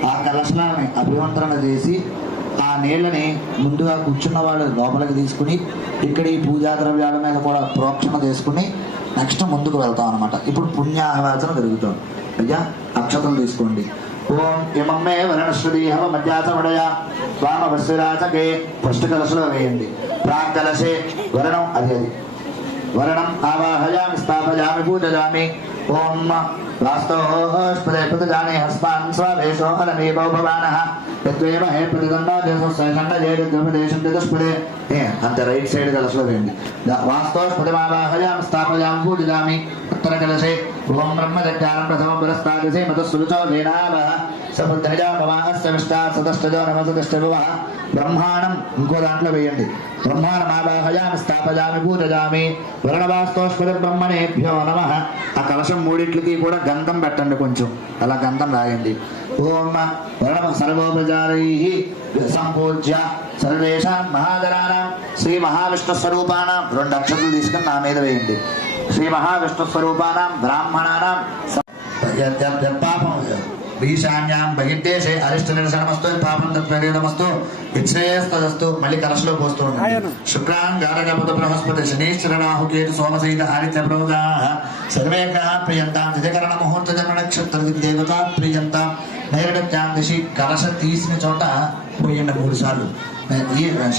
ఆ కలశాలని అభివంతరణ చేసి ఆ నీళ్ళని ముందుగా కూర్చున్న వాళ్ళు లోపలికి తీసుకుని ఇక్కడ ఈ పూజా ద్రవ్యాల మీద కూడా ప్రోక్షణ చేసుకుని నెక్స్ట్ ముందుకు వెళ్తాం అనమాట. ఇప్పుడు పుణ్యాహవాచన జరుగుతుంది. అయ్యా అక్షతలు తీసుకోండి. ఓం ఇమమ్మే వరణశ్రుతి హవ మధ్యాసమడయ వామ వస్విరాచకే ఫస్ట్ కలశలో వేయండి. ప్రాక్ కలశే వరణం అది వరణం ఆవాహయామి స్థాపయామి పూజయామి. ఓం వాస్తోస్పదే ప్రతిజానే హస్మాన్ స్వావేశో అలమీభో భవానః యత్వేవ హే ప్రతిదన్నో దేశస్సైషన్న జేడుద్రమదేశం చతుష్పదే. అంతే రైట్ సైడ్ కలశలో వేయండి. వాస్తోస్పదమావాహయామి స్థాపయామి పూజయామి. ఉత్తర కలశే ఓం బ్రహ్మచర్యానం ప్రథమం పురస్తాదశే మధుస్సురుచో వేనావః సముద్రజామవాహస్సవిష్టాసదష్టజో నమసదష్టభువః. బ్రహ్మాణం ఇంకో దాంట్లో వేయండి. బ్రహ్మాణమావాహయామి స్థాపయామి పూజయామి. వర్ణవాస్తోస్పద బ్రహ్మణేభ్యో నమః. ఆ కలశం మూడిట్లకి కూడా గంధం పెట్టండి. కొంచెం అలా గంధం రాయండి. ఓం వర్ణ సర్వోపచారైః సంపూజ్య సర్వేషాం మహాదరాణం శ్రీ మహావిష్ణు స్వరూపాణం 2 అక్షతలు తీసుకుని నా మీద వేయండి. శ్రీ మహావిష్ణు స్వరూపాణం బ్రాహ్మణానాం పాపం ఈశాన్యాం బహిర్దేశే అరిష్ట నిరసనమస్తు పాపం తత్పరిణమస్తు ఇచ్ఛేస్తదస్తు. మళ్ళీ కలశలో పోస్తూ ఉండండి. శుక్రాన్ గారగపద బృహస్పతి శనీశ్వరరాహు కేతు సోమసైత ఆదిత్య ప్రోగాః సర్వే గ్రహాః ప్రియంతాం తిథికరణ ముహూర్త జన్మ నక్షత్ర దేవతా ప్రియంతాం. నైరుత్యాం దిశి కలశ తీసిన చోట పోయండి 3 సార్లు.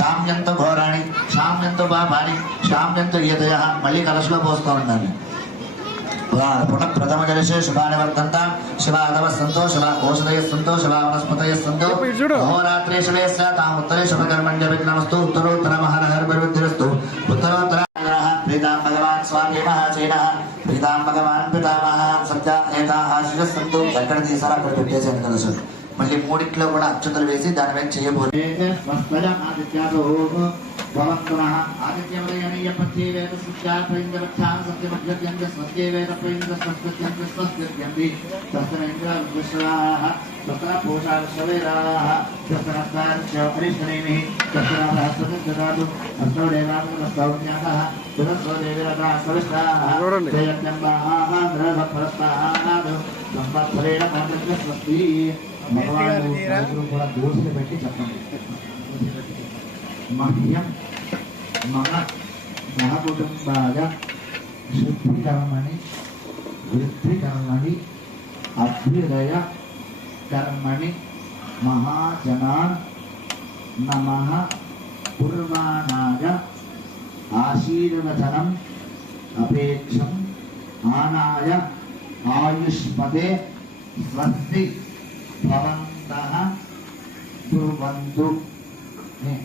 శామ్యంత ఘోరాణి శామ్యంత పాపాని శామ్యంత యతయ. మళ్ళీ కలశలో పోస్తూ ఉండాలి. पुनः प्रथम कलशे शुभानि वर्धन्तां शिवादव सन्तो शिवा औषधयः सन्तो शिवा वनस्पतयः सन्तो अहोरात्रे शिवे स्याताम् उत्तरे शुभकर्मण्य विघ्नमस्तु उत्तरोत्तरमहरहरभिवृद्धिरस्तु उत्तरोत्तर प्रीतां भगवान् स्वामी महासेनः प्रीतां भगवान् पितामहः सत्या एताः आशीषः सन्तु ఎక్కడ తీసారో అక్కడ పెట్టేసాను కదా సార్ మళ్ళీ మూడిట్లో కూడా అక్షతలు వేసి దాని మీద చేయబోతుంది భవంతునః ఆదిత్యవదయనీయ పచ్చేవేద సుఖ్యాత్రైంద్రవక్షాం సత్యమధ్యర్యంగ స్వస్యేవేద ప్రైంద్ర స్వస్త్యంగ స్వస్త్యంగి తస్మేంద్ర విశ్వాః తత్ర పూషాశ్వవేరాః తస్మస్కార్యపరిశ్రేణి తస్మరాసహస్రదదాతు అష్టోదేవాస్తౌజ్ఞాతః సురస్వదేవిరథా సవిష్టాః జయత్యంబాః నరభక్తరస్తాః సంపత్ఫలేన పంచ స్వస్తి భగవాను కూడా దోషులు పెట్టి చెప్పండి మహ్యం మమ సహకుటుంబాయ శుద్ధికర్మణి వృద్ధికర్మణి అభ్యుదయ కర్మణి మహాజనాన్ నమః పూర్వాణాయ ఆశీర్వచనం అపేక్షం ఆనాయ ఆయుష్పదే స్వస్తి భవంతః కుర్వంతు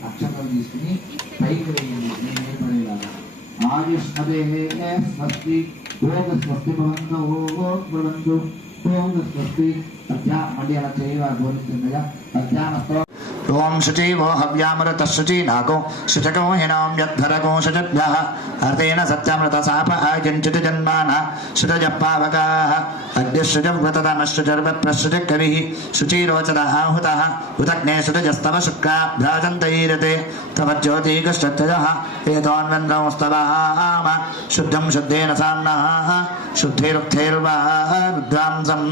అక్షరాలు తీసుకుని పైకి వేయండి నేను ఏర్పడేలాగా ఆయుష్మదే స్వస్తి భోగ స్వస్తి భవంతు భవంతు భోగ స్వస్తి అధ్యా మళ్ళీ అలా చేయవారు బోధిస్తుండగా అధ్యానస్తో ఓం శుచీవో హవ్యామృత శుచీనాగో శుచకో హినాం యద్ధరగో శుచభ్యః అర్థేన సత్యమృత సాప ఆకించిత జన్మాన శుచజప్పావకాః అద్య శుచవ్రతనశ్చుచర్వత్ప్రశుచకవిః శుచీరోచత ఆహుతః ఉదగ్నే శుచజస్తవ శుక్రాభ్రాజంతైరతే తవ జ్యోతికశ్చత్యజః ఏతోన్వంద్రౌస్తవామ శుద్ధం శుద్ధేన సామ్నః శుద్ధిరుక్తైర్వా రుద్రాంసం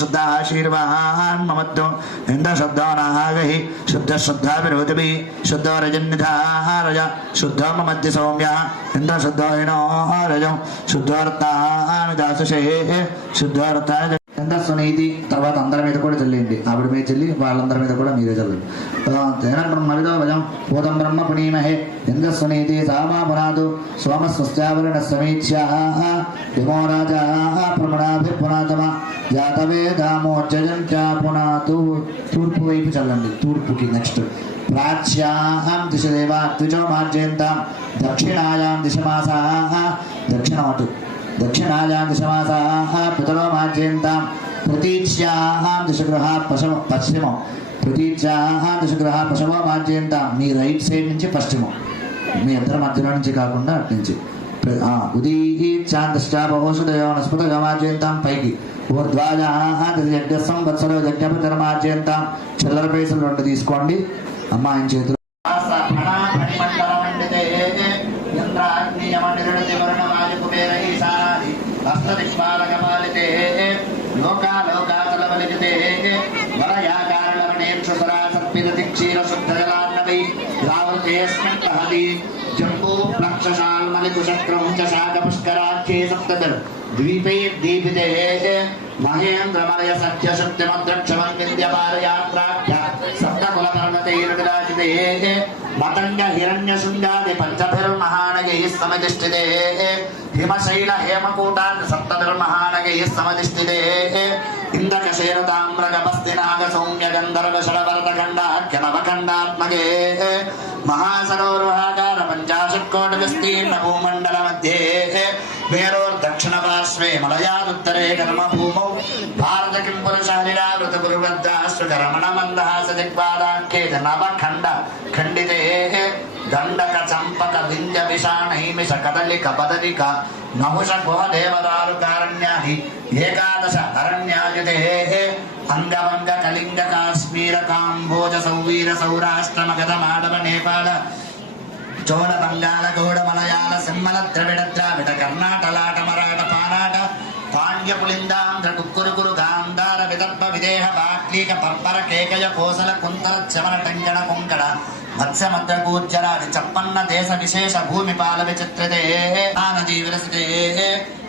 శుద్ధాశీర్వాన్ మమద్దు ఇంద్రశుద్ధో నాగహి శుద్ధ శుద్ధ విరోధి శుద్ధో రజన్నిధారజ శుద్ధో మమద్య సౌమ్య ఇంద్ర శుద్ధో హినో రజం శుద్ధోరత్నామి దాసుషే శుద్ధోరత్నాయ సునీతి తర్వాత అందరి మీద కూడా చల్లేయండి ఆవిడ మీద చెల్లి వాళ్ళందరి మీద కూడా మీరే చల్లండి తేన బ్రహ్మవిదో భజం భూతం బ్రహ్మ పునీమహే ఇంద్ర సునీతి సామా పునాదు సోమ స్వస్యావరణ సమీక్ష్యా యమో రాజా ప్రమణాభి పునాతమ జాతవేదామోర్జయం చ పునాతు తూర్పు వైపు చల్లండి తూర్పుకి నెక్స్ట్ ప్రాచ్యాం దిశ దేవా ద్విజో మార్జయంతాం దక్షిణాయాం దిశమాసాః దక్షిణం అటు దక్షిణాయాం దిశమాసాః పితరో మార్జయంతాం ప్రతీచ్యాం దిశగృహాత్ పశ్చిమం ప్రతీచ్యాం దిశగృహాత్ పశ్చిమో మార్జయంతాం మీ రైట్ సైడ్ నుంచి పశ్చిమం మీ ఇద్దరి మధ్యలో నుంచి కాకుండా అటు నుంచి ఉదీచాంతశ్చాపవోషుదయో నస్పతగా మార్జయంతాం పైకి ఊర్ధ్వాజ సంవత్సరం యజ్ఞపతిర్మార్జయంతాం చిల్లర పైసలు 2 తీసుకోండి అమ్మాయి చేతులు జంబూ ప్లక్షశాల్మలికుశక్రం చ శాకపుష్కరాఖ్యే సప్తదల్ ద్వీపే దీపితే మహేంద్రమలయ సత్యశక్తిమద్రక్షమం వింధ్యపారయాత్రాఖ్య సప్తకుల పర్వతైర్విరాజితే మతంగ హిరణ్యశృంగాది పంచభిర్మహానగైః సమతిష్ఠితే హిమశైల హేమకూటాది సప్తభిర్మహానగైః సమతిష్ఠితే ఇంద్రకశేరతామ్రగపస్తినాగ సౌమ్య గంధర్వ షడవరతఖండాఖ్య నవఖండాత్మకే మహాసరోరుహాకార పంచాశత్కోటి విస్తీర్ణ భూమండల మధ్యే మేరోర్దక్షిణ పార్శ్వే మలయాదుత్తరే కర్మభూమౌ భారత కిం పురుషాలిరావృత గురువద్దాశ్రుకరమణ మందహాస దిగ్పాదాఖ్యేత నవఖండ ఖండితే దండక చంపక వింధ్య విషాణైమిష కదలిక బదలిక నహుష గుహ దేవదారు కారణ్యాది ఏకాదశ అరణ్యాయుతే అంగవంగ కళింగ కాశ్మీర కాంబోజ సౌవీర సౌరాష్ట్ర మగధ మాడవ నేపాళ చోళ బంగాళ గౌడ మలయాళ సింహల ద్రవిడ ద్రావిడ కర్ణాటలాట మరాఠ పానాట పాండ్య పులిందాంధ్ర కుక్కురుకురు గాంధార విదర్భ విదేహ బాట్లీక పర్పర కేకయ కోసల కుంతల చమన టంగణ కొంకణ మత్స్యమద్ర గూర్జరాది చప్పన్న దేశ విశేష భూమిపాల విచిత్రతే ఆనదీ విరసితే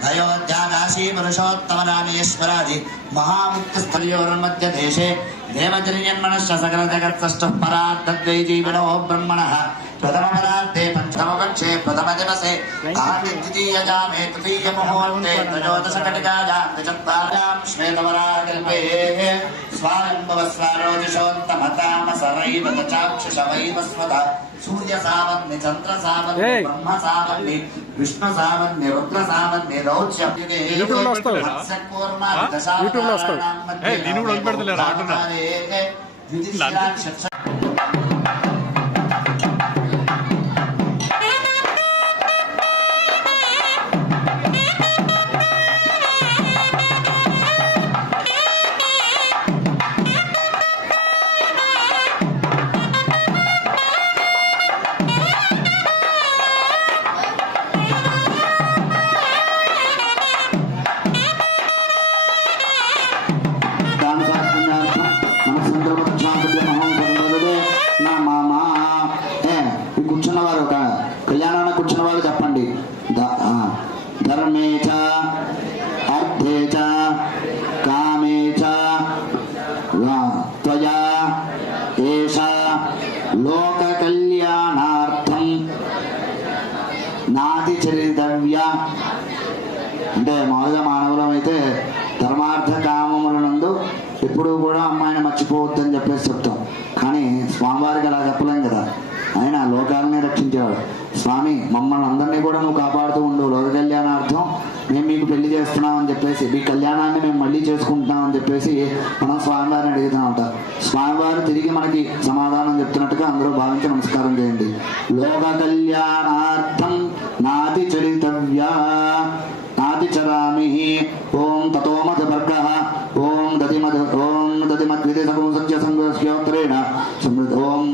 అయోధ్యా కాశీ పురుషోత్తమ రామేశ్వరాది మహాముక్తి స్థలయోర్మధ్య దేశే దేవజన్యన్మనశ్చ సకల జగత్సృష్టుః పరార్థద్వై జీవినో బ్రహ్మణః ప్రథమ పదార్థే పంచ समपक्षे प्रथम दिवसे द्वितीयजामे तृतीय मुहूर्ते त्रयोदशकटिकायां चत्वार्यां श्वेतवराकल्पे स्वायम्भवस्वारोजिषोत्तमतामसरैव चाक्षुषवैव स्वता सूर्यसावन्नि चन्द्रसावन्नि ब्रह्मसावन्नि विष्णुसावन्नि रुद्रसावन्नि रौच्ययुगे मत्स्यकूर्मादि दशावताराणां मध्ये द्वितीयाक्षर కళ్యాణానికి కూర్చున్న వాళ్ళు చెప్పండి. ధర్మే చ అర్థే చ కామే చ త్వయా ఏష లోక కళ్యాణార్థం నాతి చరితవ్య. అంటే మామూలుగా మానవులం అయితే ధర్మార్థ కామములనందు ఎప్పుడూ కూడా అమ్మాయిని మర్చిపోవద్దని చెప్పేసి చెప్తాం. కానీ స్వామివారికి అలా చెప్పలేం కదా. ఆయన లోకాలనే రక్షించేవాడు. స్వామి మమ్మల్ని అందరినీ కూడా నువ్వు కాపాడుతూ ఉండు, లోక కళ్యాణార్థం మేము మీకు పెళ్లి చేస్తున్నామని చెప్పేసి మీ కళ్యాణాన్ని మేము మళ్ళీ చేసుకుంటున్నామని చెప్పేసి మనం స్వామివారిని అడుగుతూ ఉంటాం. స్వామివారు తిరిగి మనకి సమాధానం చెప్తున్నట్టుగా అందరూ భావించి నమస్కారం చేయండి. లోక కళ్యాణార్థం నాతి చరితవ్య నాతి చరామి. ఓం తతో మధుభర్గ ఓం దధిమద్విధి సకృంసత్య సంగస్యోత్తరేణ సమృద్ధ. ఓం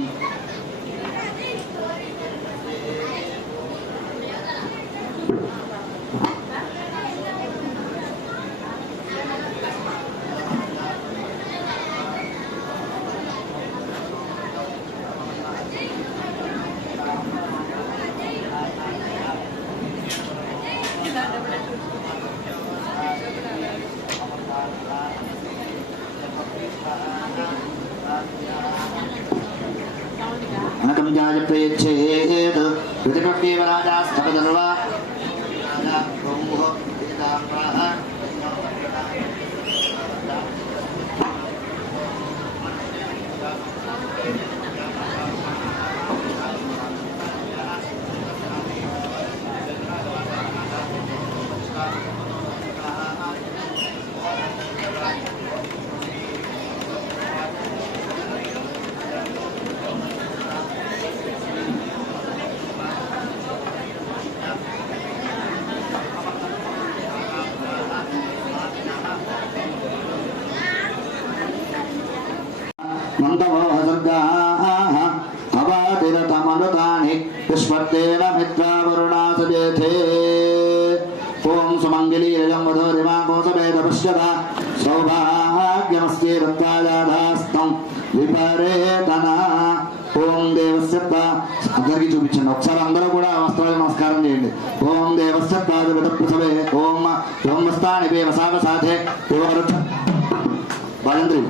అనకమిజాయ ప్రయచ్చేత్ ప్రతిపక్షేవ రాజాస్తపదర్వ రాజా బ్రహ్మో వేదాంగః. నందమోహసర్గాః అవాతిరతమనుతాని పుష్పత్తేన మిత్రా వరుణాసజేతే. ఓం సుమంగళీయం వధూరిమాకోసమేత పశ్యత సౌభాగ్యమస్యే రత్నాయాధాస్తం విపరేతన. ఓం దేవస్య అందరికీ చూపించండి ఒకసారి. అందరూ కూడా వస్త్రాలు నమస్కారం చేయండి. ఓం దేవస్య ప్రసవే ఓం బ్రహ్మస్థాని వసావసాధే భజంత్రి.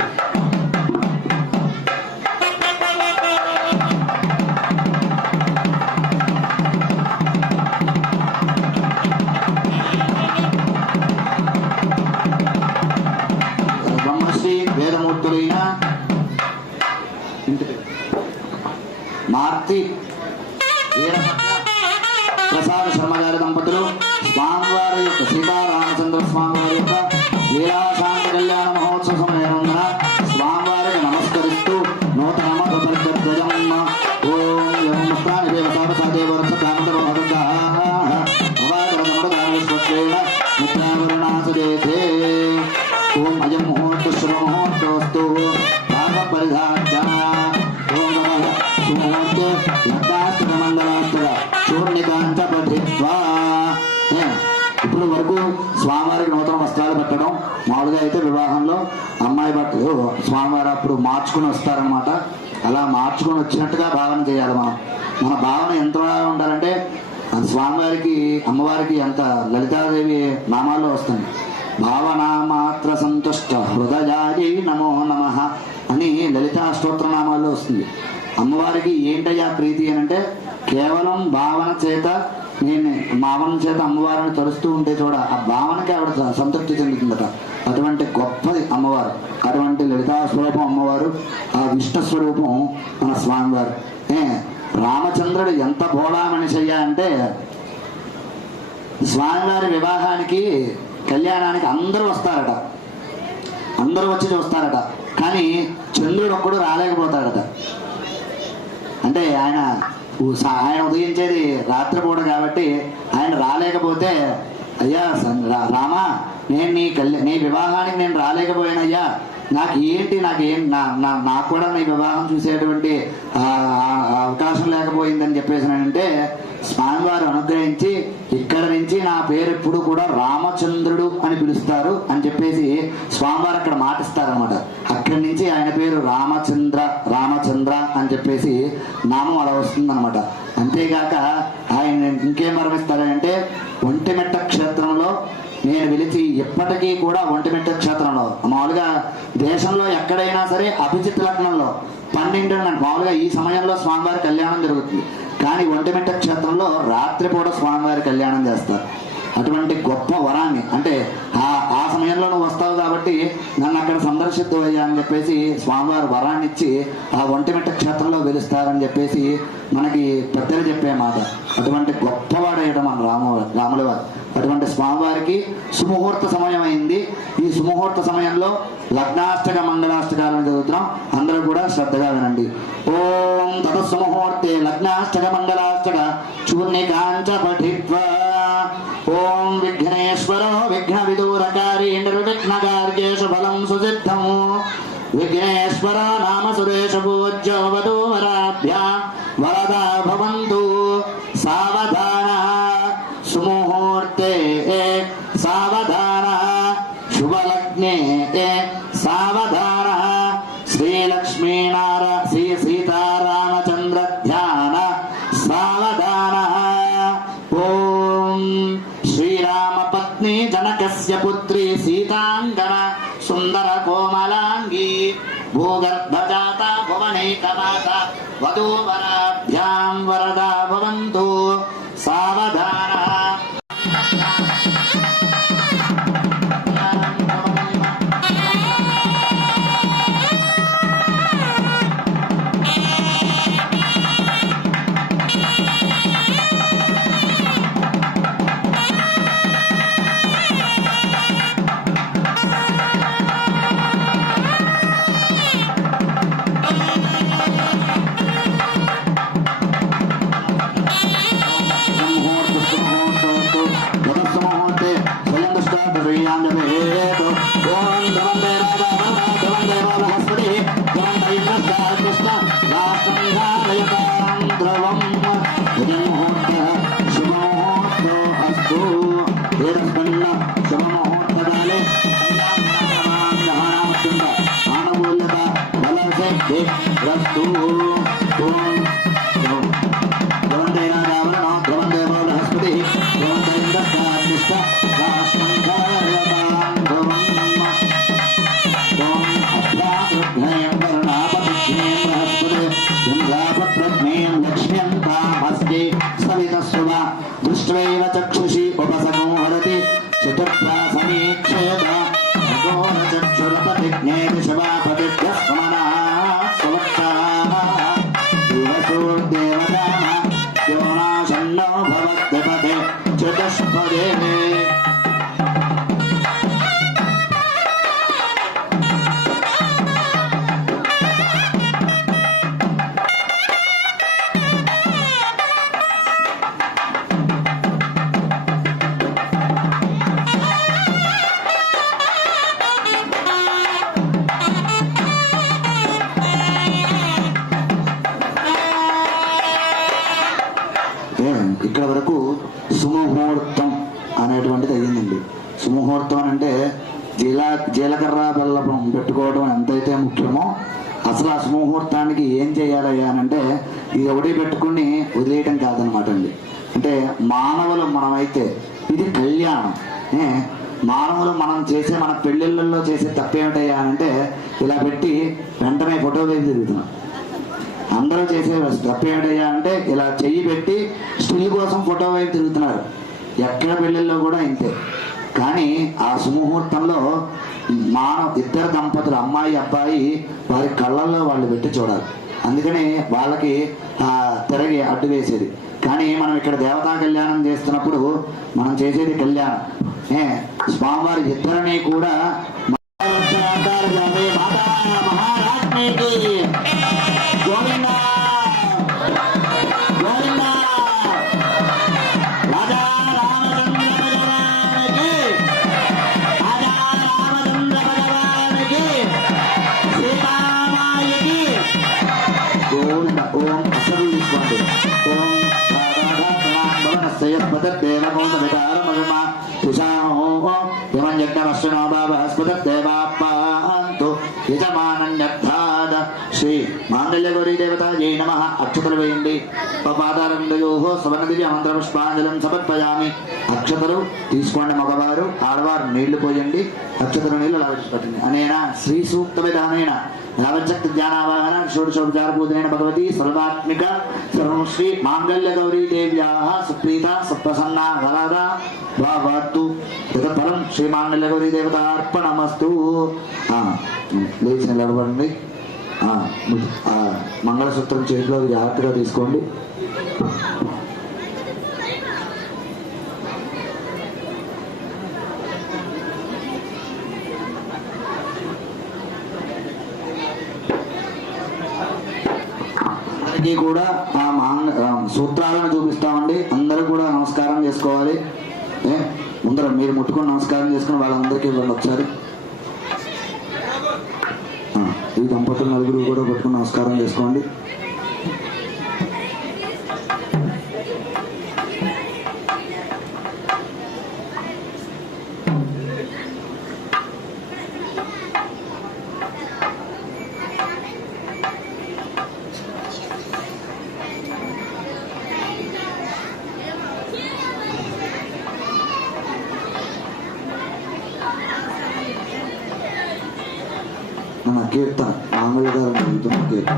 వేదమూర్తులైన మార్తి ప్రసాద శర్మ గారి దంపతులు స్వామివారి యొక్క సీతారామచంద్ర స్వామి వారి యొక్క లీలాశాంత కళ్యాణ మహోత్సవ సమయమున స్వామివారికి నమస్కరిస్తూ నూతన మధుపర్గధ్వజం ఓం యముస్తాని దేవతాపసాదేవ మిత్రావరణాసదేతే. ఓం అయం ముహూర్త శుభముహూర్తోస్తు భాగం పరిధార్య. ఓం నమః సుముహూర్తే లతాస్తమంగళాస్తర శూర్ణికాంత పఠిత్వా. ఇప్పుడు వరకు స్వామివారికి నూతన వస్త్రాలు పెట్టడం మామూలుగా అయితే వివాహంలో అమ్మాయి బట్టలు స్వామివారు అప్పుడు మార్చుకుని వస్తారనమాట. అలా మార్చుకొని వచ్చినట్టుగా భావన చేయాలి. మన భావన ఎంత ఉండాలంటే స్వామివారికి అమ్మవారికి అంత లలితాదేవి నామాల్లో వస్తుంది. భావనా మాత్ర సంతుష్ట హృదయాయ నమో నమః అని లలితా స్తోత్ర నామాల్లో వస్తుంది. అమ్మవారికి ఏంటయ్యా ప్రీతి అని అంటే కేవలం భావన చేత నేను భావన చేత అమ్మవారిని తలుస్తూ ఉంటే చూడ ఆ భావనకి ఆవిడ సంతృప్తి చెందుతుందట. అటువంటి గొప్పది అమ్మవారు, అటువంటి లలితా స్వరూపం అమ్మవారు, ఆ విష్ణు స్వరూపం మన స్వామివారు. రామచంద్రుడు ఎంత భోళా మనిషి అయ్యా అంటే స్వామివారి వివాహానికి కళ్యాణానికి అందరూ వస్తారట, అందరూ వచ్చి చూస్తారట. కానీ చంద్రుడు ఒక్కడు రాలేకపోతాడట. అంటే ఆయన ఉదయించేది రాత్రిపూట కాబట్టి ఆయన రాలేకపోతే, అయ్యా రామా నేను నీ వివాహానికి నేను రాలేకపోయానయ్యా, నాకు కూడా నీ వివాహం చూసేటువంటి అవకాశం లేకపోయిందని చెప్పేసినంటే స్వామివారు అనుగ్రహించి ఇక్కడ నుంచి నా పేరు ఎప్పుడు కూడా రామచంద్రుడు అని పిలుస్తారు అని చెప్పేసి స్వామివారు అక్కడ మాటిస్తారనమాట. అక్కడి నుంచి ఆయన పేరు రామచంద్ర అని చెప్పేసి నామం అలా వస్తుందన్నమాట. అంతేగాక ఆయన ఇంకేం వరమిస్తారంటే ఒంటిమిట్ట క్షేత్రంలో నేను పిలిచి ఇప్పటికీ కూడా ఒంటిమిట్ట క్షేత్రంలో మామూలుగా దేశంలో ఎక్కడైనా సరే అభిజిత్ లగ్నంలో 12 మామూలుగా ఈ సమయంలో స్వామివారి కళ్యాణం జరుగుతుంది. కానీ ఒంటిమిట్ట క్షేత్రంలో రాత్రిపూట స్వామివారి కళ్యాణం చేస్తారు. అటువంటి గొప్ప వరాన్ని అంటే ఆ సమయంలో నువ్వు వస్తావు కాబట్టి నన్ను అక్కడ సందర్శిద్దు అని చెప్పేసి స్వామివారు వరాన్ని ఇచ్చి ఆ ఒంటిమిట్ట క్షేత్రంలో వెలుస్తారని చెప్పేసి మనకి పెద్దలు చెప్పే మాట. అటువంటి గొప్పవాడేయటం మన రాముల వారు. అటువంటి స్వామివారికి సుముహూర్త సమయం అయింది. ఈ సుముహూర్త సమయంలో లగ్నాష్టక మంగళాష్టకాలను చదువుతున్నాం. అందరూ కూడా శ్రద్ధగా వినండి. ఓం తతస్సుముహూర్తే లగ్నాష్టక మంగళాష్టక చూర్ణికాంచ పఠిత్వా ఓం విఘ్నేశ్వరో విఘ్న విదూరకారీ నిర్విఘ్నకార్యేషు ఫలం సుసిద్ధం విఘ్నేశ్వర నామ సురేష పూజ్యో వధూవరాభ్యాం వరదా భవంతు. సావధాన సుముహూర్తే సావధాన శుభలగ్నే సావధాన శ్రీ సీతారామచంద్ర ధ్యాన సావధాన. ఓం శ్రీరామ పత్ని జనకస్య పుత్రి సీతాంగన సుందర కోమలాంగి భూగర్భజాత భువనేకమాత వధూవరాభ్యాం వరదా భవంతు. సావధాన దృష్ట్వైవ చక్షుషి ఉపసంహరతి చతుర్థా సమీక్షేత చక్షురపతిజ్ఞేతి శివాపతిభ్యః స్మరః సువక్షాః దివసోర్దేవతాః యోనాశన్నో భవద్విపదే చతుష్పదే. ఇక్కడ వరకు సుముహూర్తం అనేటువంటిది అయ్యిందండి. సుముహూర్తం అంటే జీలకర్ర బెల్లం పెట్టుకోవడం ఎంతైతే ముఖ్యమో అసలు ఆ సుముహూర్తానికి ఏం చేయాలి అంటే ఇది ఒకటి పెట్టుకుని వదిలేయటం కాదనమాట అండి. అంటే మానవులు మనమైతే ఇది కళ్యాణం. మానవులు మనం చేసే మన పెళ్లిళ్ళల్లో చేసే తప్పేమిటయ్యా అంటే ఇలా పెట్టి వెంటనే ఫోటో వేసి తిరుగుతున్నాం. అందరూ చేసే తప్పు ఏమిటయ్యా అంటే ఇలా చెయ్యి పెట్టి స్టిల్ కోసం ఫోటో వైపు తిరుగుతున్నారు. ఎక్కడ పెళ్ళిళ్ళలో కూడా ఇంతే. కానీ ఆ సుముహూర్తంలో ఇద్దరు దంపతులు అమ్మాయి అబ్బాయి వారి కళ్ళల్లో వాళ్ళు పెట్టి చూడాలి. అందుకని వాళ్ళకి తిరగి అడ్డు వేసేది. కానీ మనం ఇక్కడ దేవతా కళ్యాణం చేస్తున్నప్పుడు మనం చేసేది కళ్యాణం. స్వామివారి ఇద్దరిని కూడా గోవిందా గోవిందా రాజా రామచంద్ర భగవానికి రాజా రామచంద్ర భగవానికి సీతామాయకి గోవింద. ఓం అసలు తీసుకోండి. ఓం శ్రీ మాంగళ్య గౌరీ దేవతాయై నమః. అక్షతలు వేయండి. పాదారందయోహో సువర్ణదివ్య మంత్ర పుష్పాంజలం సమర్పయామి. అక్షతలు తీసుకోండి. మగవారు ఆడవారు నీళ్లు పోయండి. అక్షతలు నీళ్లు లాగించబట్టింది. అనేనా శ్రీ సూక్త విధానేన యావచ్చక్తి జ్ఞానావాహన షోడశోపచార పూజనైన భగవతి సర్వాత్మిక సర్వం శ్రీ మాంగళ్య గౌరీ దేవ్యాః సుప్రీత సుప్రసన్నా వరదా భవతు. తదఫలం శ్రీ మాంగళ్య గౌరీ దేవతార్పణమస్తు. లేచి నిలబడండి. మంగళసూత్రం చేతిలో జాగ్రత్తగా తీసుకోండి. అందరికీ కూడా సూత్రాలను చూపిస్తామండి. అందరూ కూడా నమస్కారం చేసుకోవాలి. ముందర మీరు ముట్టుకొని నమస్కారం చేసుకుని వాళ్ళందరికీ ఇవ్వండి ఒకసారి. ఈ దంపతులు నలుగురు కూడా పట్టుకుని నమస్కారం చేసుకోండి. కీర్తన మామూలు గారు అడుగుతున్న కీర్తన.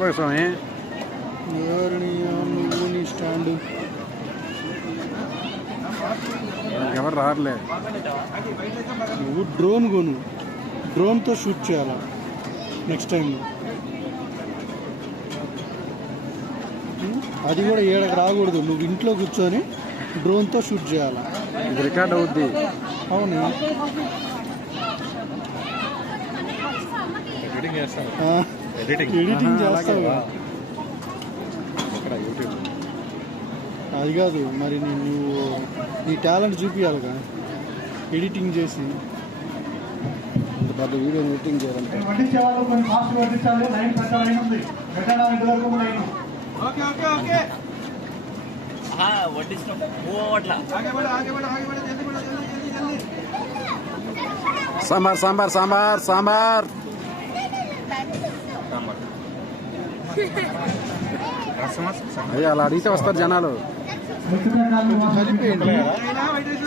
ఎవరు స్వామి నువ్వు నీ స్టాండ్ ఎవరు రారులే. నువ్వు డ్రోన్ కొను, డ్రోన్తో షూట్ చేయాలా నెక్స్ట్ టైం. అది కూడా ఏడకి రాకూడదు, నువ్వు ఇంట్లో కూర్చొని డ్రోన్తో షూట్ చేయాలా. ఇది రికార్డ్ అవుద్ది. అవును, ఎడిటింగ్ చేస్తాను. ఎడిటింగ్ చేస్తావు. యూట్యూబ్ అది కాదు మరి నువ్వు నీ టాలెంట్ చూపించాలిగా ఎడిటింగ్ చేసి. ఇంత పెద్ద వీడియో ఎడిటింగ్ చేయాలంటే వడ్డించేవాళ్ళు కొన్ని ఫాస్ట్ వడ్డించాలి. లైన్ పెద్ద లైన్ ఉంది, పెట్టడానికి వరకు line. Okay okay okay వడ్డిస్తాం Otla ఆగే బడ జల్దీ బడ జల్దీ. సాంబార్ సాంబార్ సాంబార్ సాంబార్. అయ్యో అలా అడిగితే వస్తారు జనాలు. కలిపేయండి.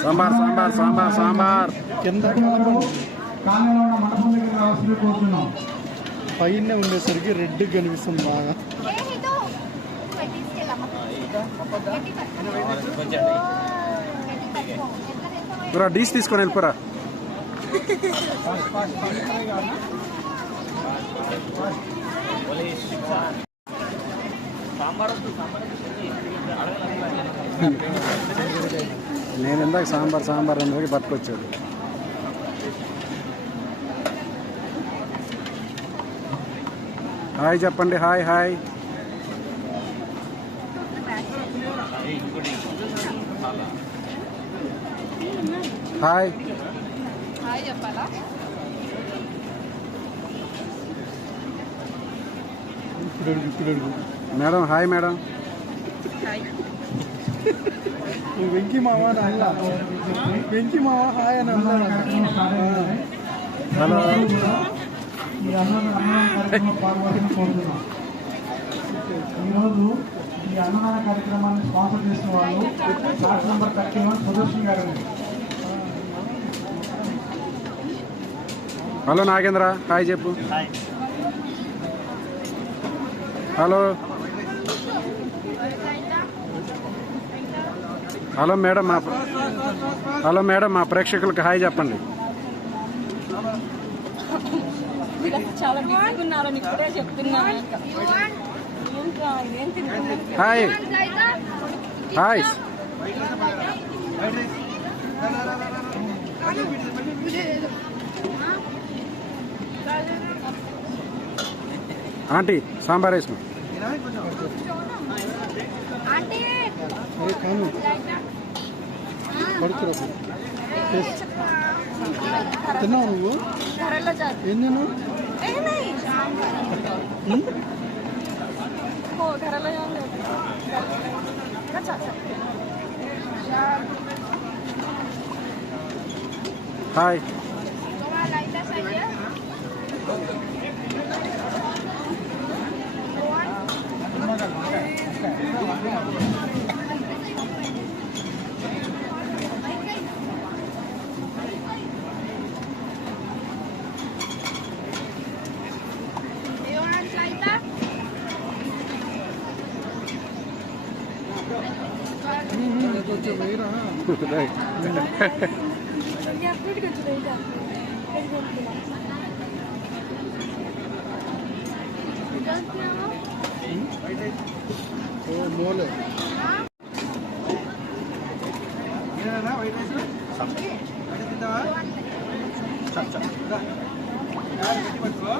సాంబార్ సాంబార్ సాంబార్ సాంబార్. కింద కాలనీలో ఉన్న మండపం దగ్గర రావాల్సింది కోరుతున్నాం. పైన ఉండేసరికి రెడ్ కనిపిస్తుంది బాగా. పూరా డీస్ తీసుకొని వెళ్ళిపోరా. నేను ఇందాక సాంబార్ సాంబార్ అనేది పట్టుకొచ్చాడు. హాయ్ చెప్పండి. Hi hi. హాయ్ చెప్పాలా? ఇప్పుడు అడుగు. మేడం. Hi madam. నువ్వు వెంకీ మామ అని అన్నా. వెంకీ మామ హాయ్ అని అన్నాను. హలో. ఈ అన్నదాన కార్యక్రమం పాల్గొని కోరుతున్నాం. ఈరోజు ఈ అన్నదాన కార్యక్రమాన్ని స్పాన్సర్ చేసిన వాళ్ళు క్లాస్ నెంబర్ 31 సుదర్శన్ గారు. హలో నాగేంద్ర. హాయ్ చెప్పు. హలో. Hello madam. మా ప్రేక్షకులకు హాయ్ చెప్పండి. చాలా బిజీగా ఉన్నారని ఇప్పుడే చెప్తున్నాను. Hi hi. ఆంటీ సాంబార్ వేసుకో. అరే కాను పడుకురా. తిన్నావు నువ్వు? ఏం తిన్నావు? హాయ్. కొంచెం వేయరా. ఓ మోలే. వైట్ రైస్ తింటావా? పట్టుకో.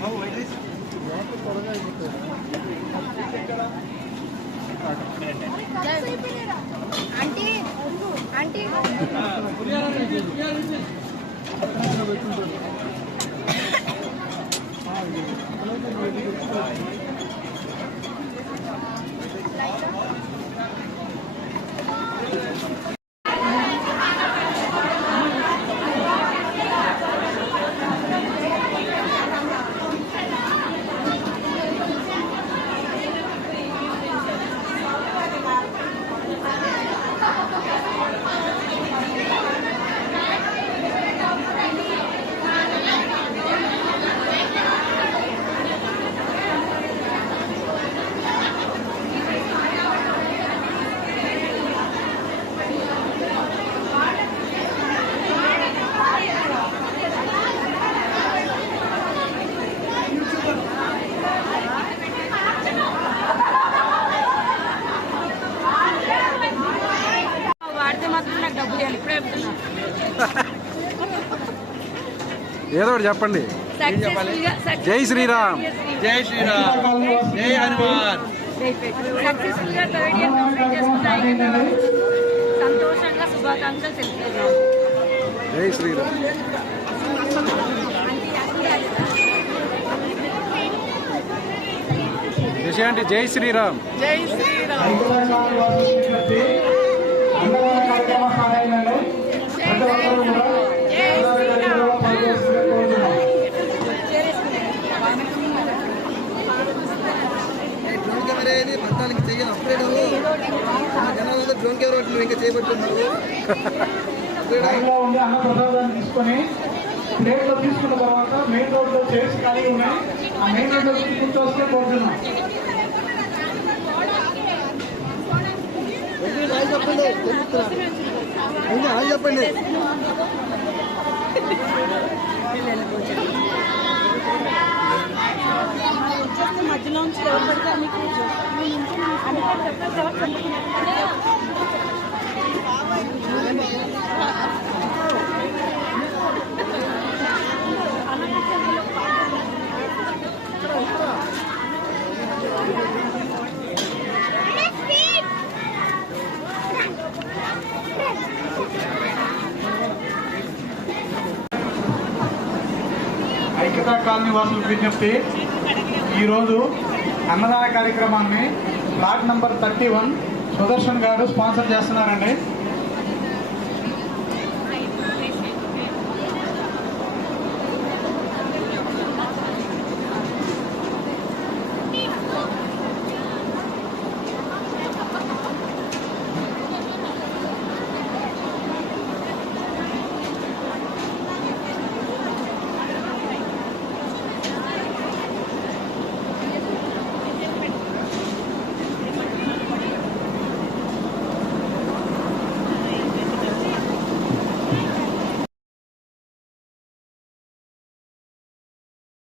బాబు వైట్ రైస్ త్వరగా అయిపోతుంది. ఆంటీ ఆంటీ వాడితే మాత్రం నాకు డబ్బులు ఇవ్వాలి ఇప్పుడే చెప్తున్నా. ఏదో ఒకటి చెప్పండి. జై శ్రీరామ్. జై శ్రీరామ్ జై హనుమాన్. సక్సెస్ఫుల్ గా థర్డ్ ఇయర్ కంప్లీట్ చేసుకుంటాను. సంతోషంగా శుభాకాంక్షలు తెలుపుతున్నాను. జై శ్రీరామ్. యశ్ ఆంటీ జై శ్రీరామ్. జై శ్రీరామ్. అన్నదాన కార్యక్రమ సహాయంలో ప్రతి ఒక్కరూ కూడా డ్రోన్ కెమెరా ఏది 14 చెయ్యను అప్గ్రేడ్ జనాలు డ్రోన్ కెమెరా నువ్వు ఇంకా చేయబట్టున్నావు. లైన్లో ఉండి అన్న ప్రసాదాన్ని తీసుకొని ప్లేట్లో తీసుకున్న తర్వాత మెయిన్ రోడ్లో చైర్స్ ఖాళీ ఉన్నాయి. ఆ మెయిన్ రోడ్లో కూర్చోవస్తే కోరుతున్నాం. చెప్పండి చెప్పండి. మధ్యలో నుంచి ఎవరు పడతారు మీకు ఐక్యతా కాలనీ వాసుల విజ్ఞప్తి, ఈరోజు అన్నదాన కార్యక్రమాన్ని ప్లాట్ నంబర్ 31 సుదర్శన్ గారు స్పాన్సర్ చేస్తున్నారండి.